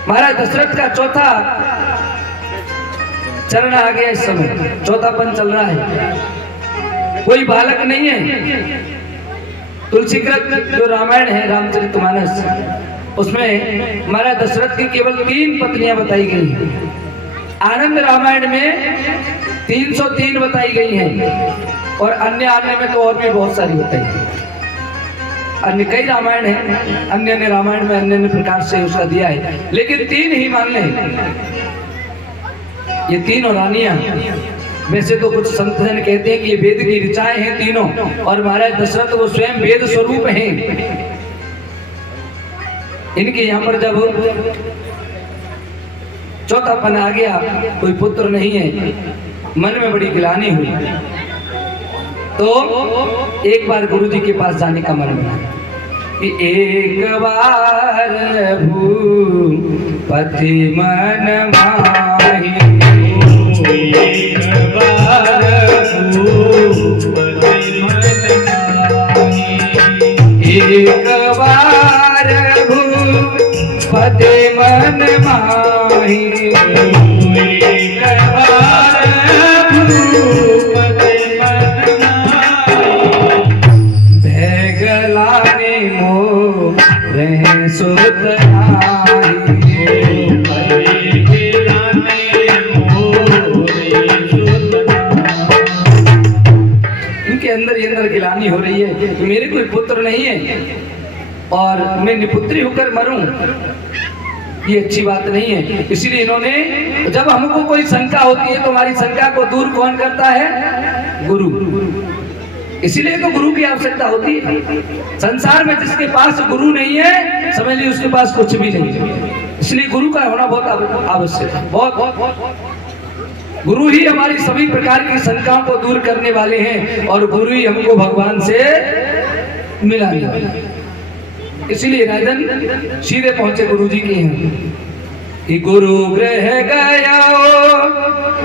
महाराज दशरथ का चौथा चरण आ गया, इस समय चौथापन चल रहा है। कोई बालक नहीं है। तुलसीकृत जो रामायण है, रामचरितमानस, उसमें महाराज दशरथ की केवल 3 पत्नियां बताई गई हैं। आनंद रामायण में 303 बताई गई हैं और अन्य में तो और भी बहुत सारी बताई गई। अन्य कई रामायण है, अन्य रामायण में अन्य प्रकार से उसका दिया है, लेकिन 3 ही मान लें। ये 3 रानियां, वैसे तो कुछ संत जन कहते हैं कि ये वेद की ऋचाएं हैं तीनों, और महाराज दशरथ वो स्वयं वेद स्वरूप हैं। इनके यहाँ पर जब चौथापन आ गया, कोई पुत्र नहीं है, मन में बड़ी गिलानी हुई, तो एक बार गुरु जी के पास जाने का मन बना कि एक बार भूपति मन माही, एक बार भूपति मन माही, एक बार भूपति मन माही, एक बार भूपति मन माही, भैगलाने मोरे सुत आई, अंदर गिलानी हो रही है कि मेरे कोई पुत्र नहीं है और मैं निपुत्री होकर मरूं। ये अच्छी बात नहीं है। इसलिए इन्होंने, जब हमको कोई शंका होती है तो हमारी शंका को दूर कौन करता है? गुरु। इसीलिए तो गुरु की आवश्यकता होती है। संसार में जिसके पास गुरु नहीं है, समझ लीजिए उसके पास कुछ भी नहीं है। इसलिए गुरु का होना बहुत आवश्यक है, बहुत। गुरु ही हमारी सभी प्रकार की शंकाओं को दूर करने वाले हैं और गुरु ही हमको भगवान से मिलाने वाले हैं। इसलिए राजन सीधे पहुंचे गुरु जी के हैं कि गुरु गृह गया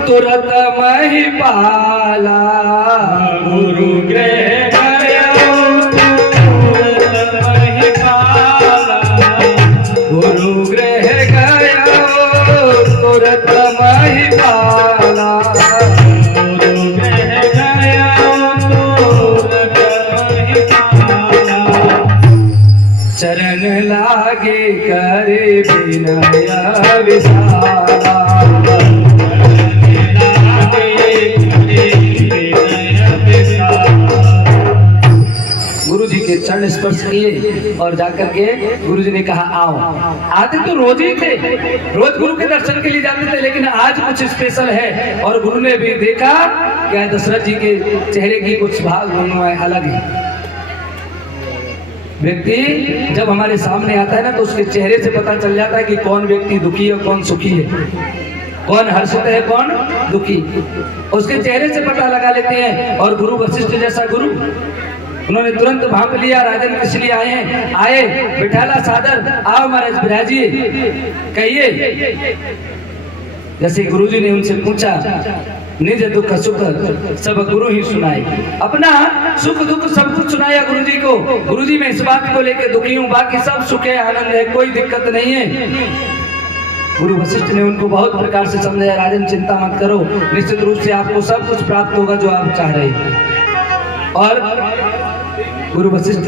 तुरंत मही पाला, गुरु गृह गया तुरंत मही पाला, गुरु गृह गया तुरंत मही पाला, गुरु गृह गया तुरंत मही पाला, चरण लागे करे विनय विशाला, गुरु जी के चरण स्पर्श किए और जाकर के गुरु जी ने कहा आओ। आते तो रोज ही थे, रोज गुरु के दर्शन के लिए जाते थे, लेकिन आज कुछ स्पेशल है। और गुरु ने भी देखा कि दशरथ जी के चेहरे की कुछ भाग अलग है। व्यक्ति जब हमारे सामने आता है ना तो उसके चेहरे से पता चल जाता है कि कौन व्यक्ति दुखी है और कौन सुखी है, कौन हर्षित है कौन दुखी, उसके चेहरे से पता लगा लेते हैं। और गुरु वशिष्ठ जैसा गुरु, उन्होंने तुरंत भांप लिया, राजन किस लिए आए हैं? आए बिठाला सादर, आओ महाराज बिराजिए, कहिए। जैसे गुरुजी ने उनसे पूछा, निज दुख सुख सब गुरु ही सुनाए। अपना सुख दुख सब कुछ सुनाया गुरुजी को। गुरुजी मैं इस बात को लेकर दुखी हूँ, बाकी सब सुख है, आनंद है, कोई दिक्कत नहीं है। गुरु वशिष्ठ ने उनको बहुत प्रकार से समझाया, राजन चिंता मत करो, निश्चित रूप से आपको सब कुछ प्राप्त होगा जो आप चाह रहे हैं। और गुरु वशिष्ठ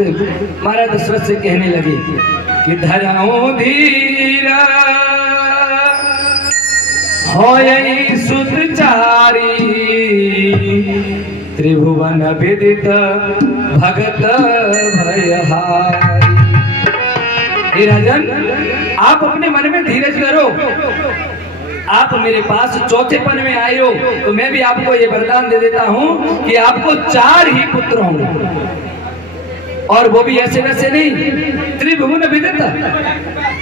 महाराज दशरथ से कहने लगे कि धराओ धीरा होयई सुतचारी, त्रिभुवन विदित भगत भयहारी। हे राजन, आप अपने मन में धीरज करो। आप मेरे पास चौथेपन में आए हो तो मैं भी आपको ये वरदान दे देता हूं कि आपको 4 ही पुत्र होंगे, और वो भी ऐसे वैसे नहीं, त्रिभुवन विदित,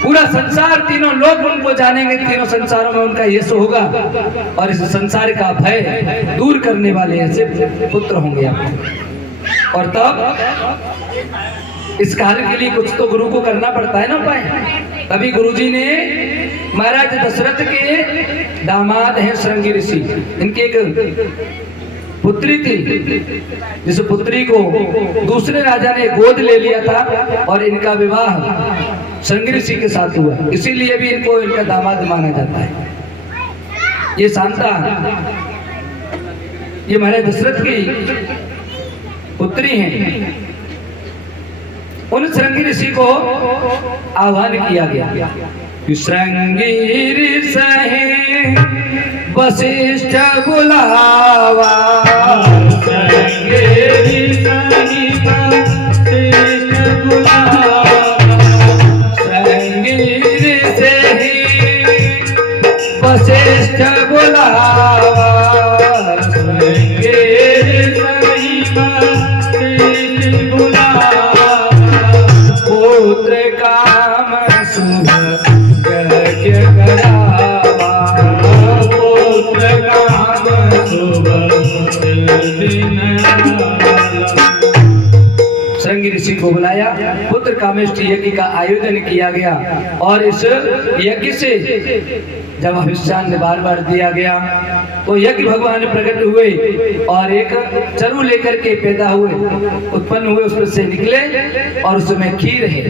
पूरा संसार, तीनों लोग उनको जानेंगे, तीनों संसारों में उनका यश होगा, और इस संसार का भय दूर करने वाले ऐसे पुत्र होंगे आपको। और तब इस कार्य के लिए कुछ तो गुरु को करना पड़ता है ना उपाय। तभी गुरुजी ने महाराज दशरथ के दामाद हैं श्रृंगी ऋषि, इनकी एक पुत्री थी, जिस पुत्री को दूसरे राजा ने गोद ले लिया था और इनका विवाह श्रृंगी ऋषि के साथ हुआ, इसीलिए भी इनको इनका दामाद माना जाता है। ये शांता, ये महाराज दशरथ की पुत्री हैं। उन श्रृंगी ऋषि को आह्वान किया गया कि श्रृंगी ऋषि वशिष्ठ बुलावा, श्रृंगी ऋषि वशिष्ठ बुलावा, श्रृंगी ऋषि वशिष्ठ बुलावा, श्रृंगी ऋषि वशिष्ठ बुलावा, पुत्र काम शुभ यज्ञ करावा, पुत्र काम शुभ दिन श्रृंगी ऋषि को बुलाया, पुत्र कामेष्टि यज्ञ का आयोजन किया गया। और इस यज्ञ से जब अभिषान बार बार दिया गया तो यज्ञ भगवान प्रकट हुए और एक चरु लेकर के पैदा हुए, उत्पन्न हुए, उसमें से निकले और उसमें खीर है,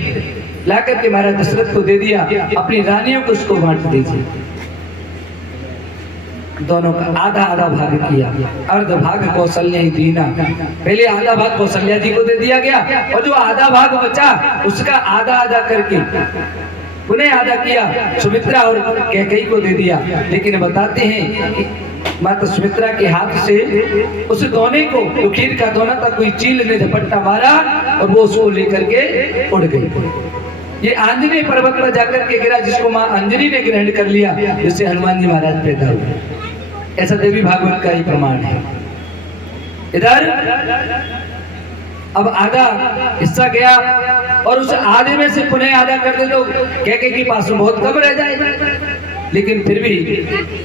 लाकर के महाराज दशरथ को दे दिया, अपनी रानियों को उसको बांट दीजिए। दोनों का आधा आधा भाग किया, अर्ध भाग कौशल्या ही दीना, पहले आधा भाग कौशल्या जी को दे दिया गया और जो आधा भाग बचा उसका आधा आधा करके पुनः आधा किया, सुमित्रा और कैकेयी को दे दिया। लेकिन बताते हैं कि माता सुमित्रा के हाथ से उस दोने को, जो खीर का दोना था, कोई चील ने झपट्टा मारा और वो उसको लेकर के उड़ गई। ये आंजनेय पर्वत पर जाकर के गिरा, जिसको मां अंजनी ने ग्रहण कर लिया, जिससे हनुमान जी महाराज पैदा हुए। ऐसा देवी भागवत का ही प्रमाण है। इधर अब आधा हिस्सा गया और उस आधे में से पुनः आधा कर दे तो कैके के पास में बहुत कम रह जाए। लेकिन फिर भी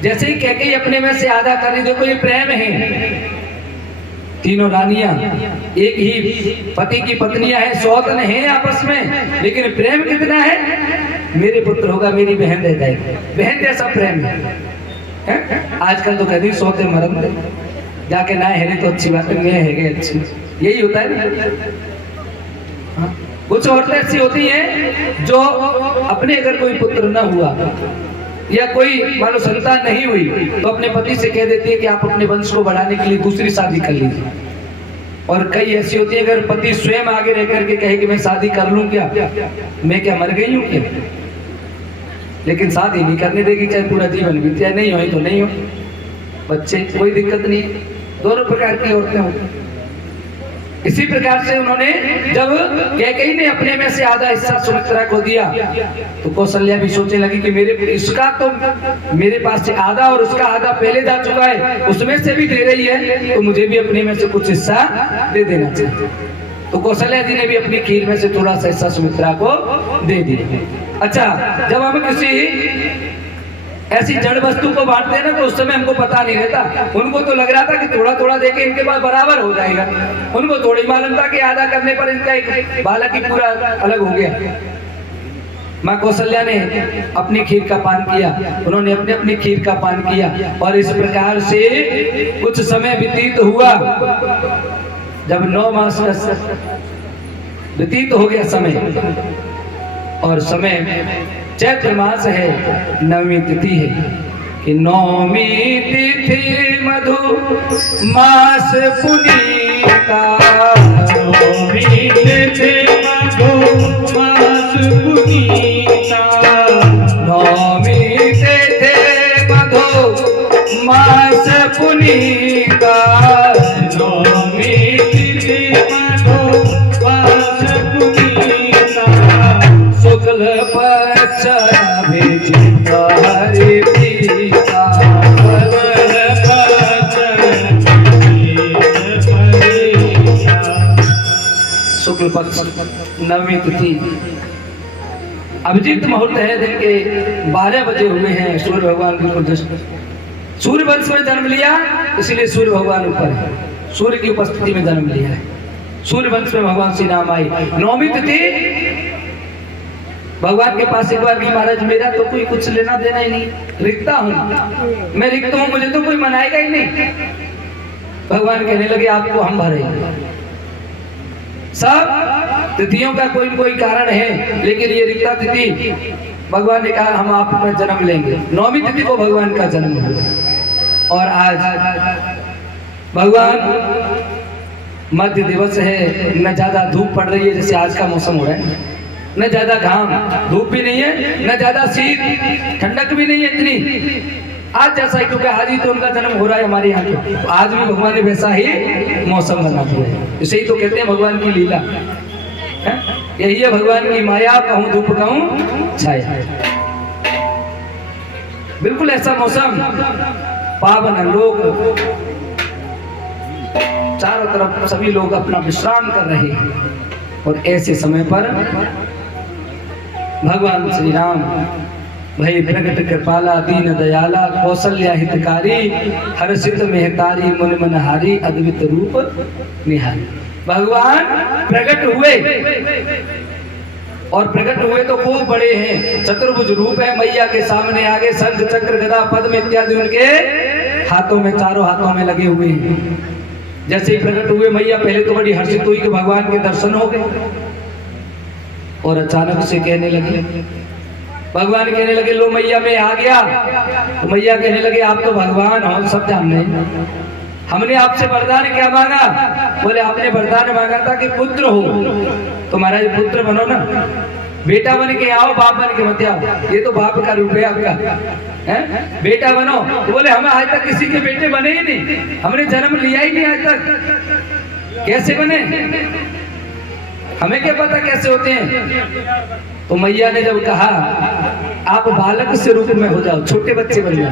जैसे ही कैके अपने में से आधा कर ली, देखो ये प्रेम है। तीनों रानियां एक ही पति की पत्नियां हैं, सौतन हैं आपस में, लेकिन प्रेम कितना है, मेरे पुत्र होगा मेरी बहन रह जाएगी, बहन जैसा प्रेम है। आजकल तो कहती सौते मरम दे जाके ना है तो अच्छी बात है, अच्छी यही होता है ना। हाँ? कुछ औरतें ऐसी होती हैं जो अपने अगर कोई पुत्र ना हुआ या कोई मान लो संतान नहीं हुई तो अपने पति से कह देती है कि आप अपने वंश को बढ़ाने के लिए दूसरी शादी कर लीजिए। और कई ऐसी होती है अगर पति स्वयं आगे रह करके कहे कि मैं शादी कर लूं क्या, मैं क्या मर गई हूं क्या, लेकिन शादी नहीं करने देगी, चाहे पूरा जीवन बीत जाए, नहीं हो तो नहीं हो, बच्चे कोई दिक्कत नहीं। दोनों प्रकार की औरतें होती। इसी प्रकार से उन्होंने जब कैकेयी ने अपने में से आधा हिस्सा सुमित्रा को दिया तो कौशल्या भी सोचने लगी कि मेरे इसका तो मेरे पास से आधा और उसका आधा पहले जा चुका है, उसमें से भी दे रही है तो मुझे भी अपने में से कुछ हिस्सा दे देना चाहिए। तो कौशल्या जी ने भी अपनी खीर में से थोड़ा सा हिस्सा सुमित्रा को दे दिया। अच्छा, जब हम किसी ऐसी जड़ वस्तु को बांटते हैं ना तो उस समय हमको पता नहीं रहता, उनको तो लग रहा था कि थोड़ा थोड़ा देके इनके पास बराबर हो जाएगा, उनको थोड़ी मालूम था कि आधा करने पर इनका एक बालक ही पूरा अलग हो गया। माँ कौशल्या ने अपनी खीर का पान किया, उन्होंने अपने अपनी खीर का पान किया और इस प्रकार से कुछ समय व्यतीत हुआ। जब 9 मास का व्यतीत हो गया समय, और समय चैत्र मास है, नवमी तिथि है कि नवमी तिथि मधु मास पुनीता, नवमी तिथि मधु मास पुनीता, नवमी तिथि मधु मास पुनीता, नवमी तिथि मधु मास पुनीता, शुक्ल पक्ष अभिजित हरि प्रीता, शुक्ल पक्ष नवमी तिथि अभिजीत मुहूर्त है, दिन के 12 बजे हुए हैं। सूर्य भगवान की प्रतिष्ठा, सूर्य वंश में जन्म लिया इसलिए सूर्य भगवान ऊपर है, सूर्य की उपस्थिति में जन्म लिया है, सूर्य वंश में भगवान श्री राम आई। नवमी तिथि भगवान के पास एक बार भी महाराज मेरा तो कोई कुछ लेना देना ही नहीं, रिक्ता हूँ मैं, रिक्त हूँ, मुझे तो कोई मनाएगा ही नहीं। भगवान कहने लगे आपको हम भरेंगे। सब तिथियों का कोई कोई कारण है, लेकिन ये रिक्ता तिथि भगवान ने कहा हम आप में जन्म लेंगे। नौवीं तिथि को भगवान का जन्म हुआ और आज भगवान मध्य दिवस है, न ज्यादा धूप पड़ रही है जैसे आज का मौसम हो रहा है, न ज्यादा घाम, धूप भी नहीं है, न ज्यादा शीत, ठंडक भी नहीं है इतनी आज जैसा ही, क्योंकि आज ही तो उनका जन्म हो रहा है हमारे यहाँ पे, तो आज भी भगवान ने वैसा ही मौसम बना दिया है। इसे ही तो कहते हैं भगवान की लीला है? यही है भगवान की माया, कहूँ धूप कहूँ छाया। बिल्कुल ऐसा मौसम, पावन लोग चारों तरफ सभी लोग अपना विश्राम कर रहे हैं और ऐसे समय पर भगवान श्री राम भई प्रगट कृपाला दीन दयाला कौशल्या हितकारी हर्षित मेहतारी मुन मनहारी अद्वित रूप निहारी। भगवान प्रकट हुए और प्रकट हुए तो खूब बड़े हैं, चतुर्भुज रूप है, मैया के सामने आगे शंख चक्र गदा पद्म इत्यादि उनके हाथों में, चारों हाथों में लगे हुए हैं। जैसे ही प्रकट हुए मैया पहले तो बड़ी हर्षित हुई कि भगवान के दर्शन हो गए और अचानक से कहने लगे, भगवान कहने लगे लो मैया मैं आ गया। तो मैया कहने लगे आप तो भगवान हो, सब जानते हैं, हमने आपसे वरदान क्या मांगा? बोले आपने वरदान मांगा था कि पुत्र हो, तो महाराज पुत्र बनो ना, बेटा बन के आओ, बाप बन के मत आओ, ये तो बाप का रूप है आपका, है? बेटा बनो। तो बोले हम आज तक किसी के बेटे बने ही नहीं, हमने जन्म लिया ही नहीं आज तक, कैसे बने? हमें क्या पता कैसे होते हैं? तो मैया ने जब कहा आप बालक से रूप में हो जाओ, छोटे बच्चे बन जाओ।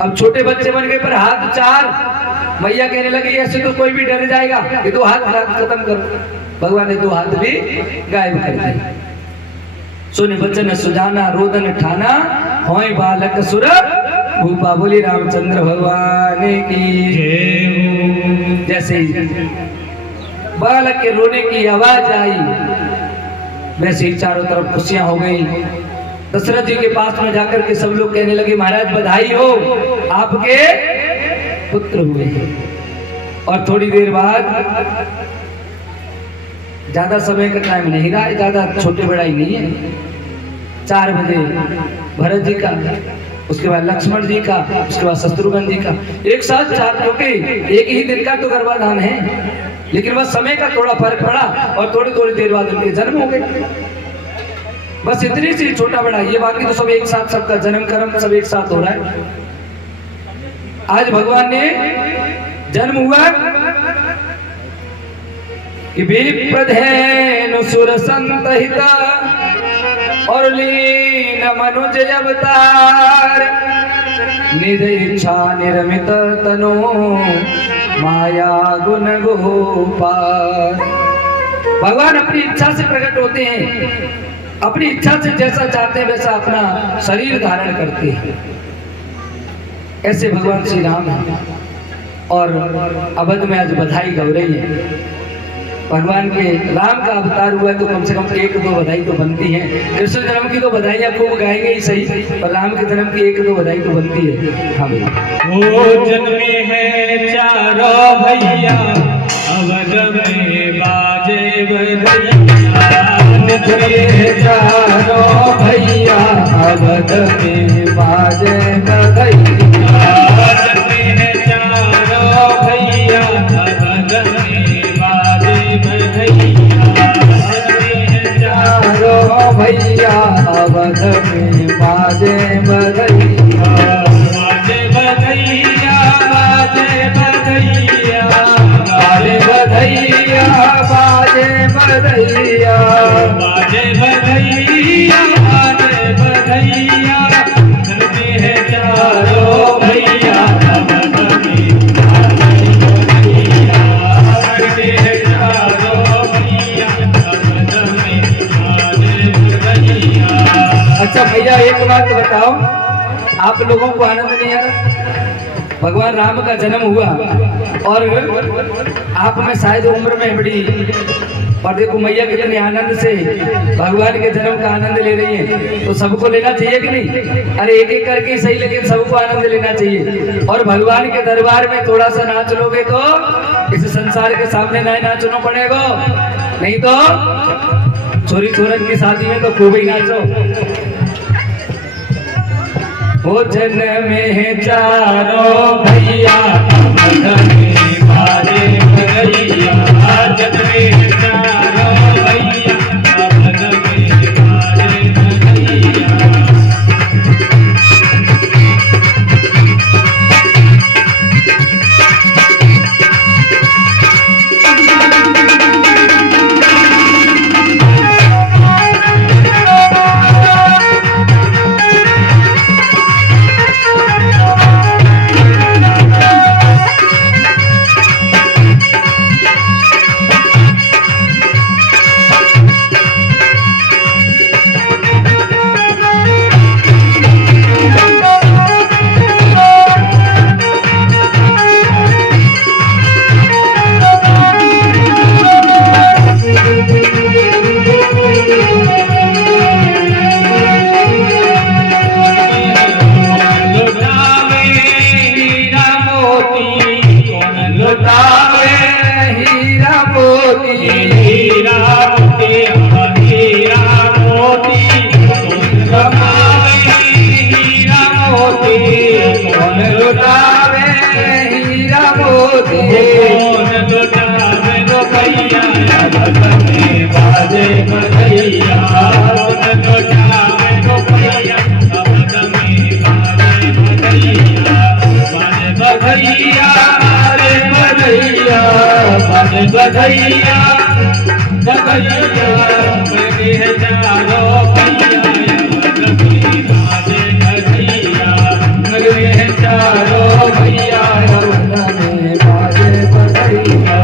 अब छोटे बच्चे बन गए पर हाथ चार। मैया कहने लगी ऐसे तो कोई भी डर जाएगा, ये दो हाथ खत्म करो। भगवान ने दो हाथ भी गायब कर दिए। सुन बचन सुजाना रोदन ठाना, होय बालक सुर भूपा। बोली रामचंद्र भगवान की जय। जैसे ही बालक के रोने की आवाज आई, वैसे ही चारों तरफ खुशियां हो गई। दशरथ जी के पास में जाकर के सब लोग कहने लगे महाराज बधाई हो, आपके पुत्र हुए। और थोड़ी देर बाद, ज्यादा समय का टाइम नहीं रहा है, ज्यादा छोटे बड़ा ही नहीं है, 4 बजे भरत जी का, उसके बाद लक्ष्मण जी का, उसके बाद शत्रुघ्न जी का, एक साथ 4, क्योंकि एक ही दिन का तो गर्भाधान है, लेकिन बस समय का थोड़ा फर्क पड़ा और थोड़ी थोड़ी देर बाद उनके जन्म हो गए। बस इतनी सी छोटा बड़ा, ये बाकी तो सब एक साथ, सबका जन्म कर्म सब एक साथ हो रहा है। आज भगवान ने जन्म हुआ कि विप्रधेनु सुर संतहिता और लीन मनुज अवतार, निज इच्छा निर्मित तनो माया गुण गोपाल। भगवान अपनी इच्छा से प्रकट होते हैं, अपनी इच्छा से जैसा चाहते हैं वैसा अपना शरीर धारण करते हैं। ऐसे भगवान श्री राम हैं और अवध में आज बधाई गव रही है। भगवान के राम का अवतार हुआ तो कम से कम 1-2 बधाई तो बनती है। कृष्ण जन्म की तो बधाइयां खूब गाएंगे ही सही, पर राम के जन्म की 1-2 बधाई तो बनती है। हाँ भैया। ओ जन्मे हैं चारों भैया, अवध में बाजे बधैया। जन्मे चारों भैया, अवध में बाजे बधैया। जन्मे हैं चारों भैया, अवध में बाजे बधैया। चारों भैया, अवध में बाजे बधैया। बाजे बधैया, बाजे बधैया, बाजे बधैया, बाजे बधैया, बाजे बधैया, बाजे बधैया। जन्मे हैं चारों भैया, अवध में बाजे बधैया। जन्मे हैं चारों भैया, अवध में बाजे बधैया। अच्छा भैया एक बात बताओ, आप लोगों को आनंद नहीं आ रहा? भगवान राम का जन्म हुआ और आप में शायद उम्र में बड़ी, और देखो मैया कितने आनंद से भगवान के जन्म का आनंद ले रही है, तो सबको लेना चाहिए कि नहीं? अरे एक एक करके सही, लेकिन सबको आनंद लेना चाहिए। और भगवान के दरबार में थोड़ा सा नाच लोगे तो इस संसार के सामने ना नाचना पड़ेगा, नहीं तो छोरी छोरन की शादी में तो खूब ही नाचो। वो जन्मे हैं चारों भैया, अवध में बाजे बधैया। जन्मे हैं चारों भैया, अवध में बाजे बधैया। बधैया बधैया, बधैया, चारों भैया यवन में बाजे बधैया।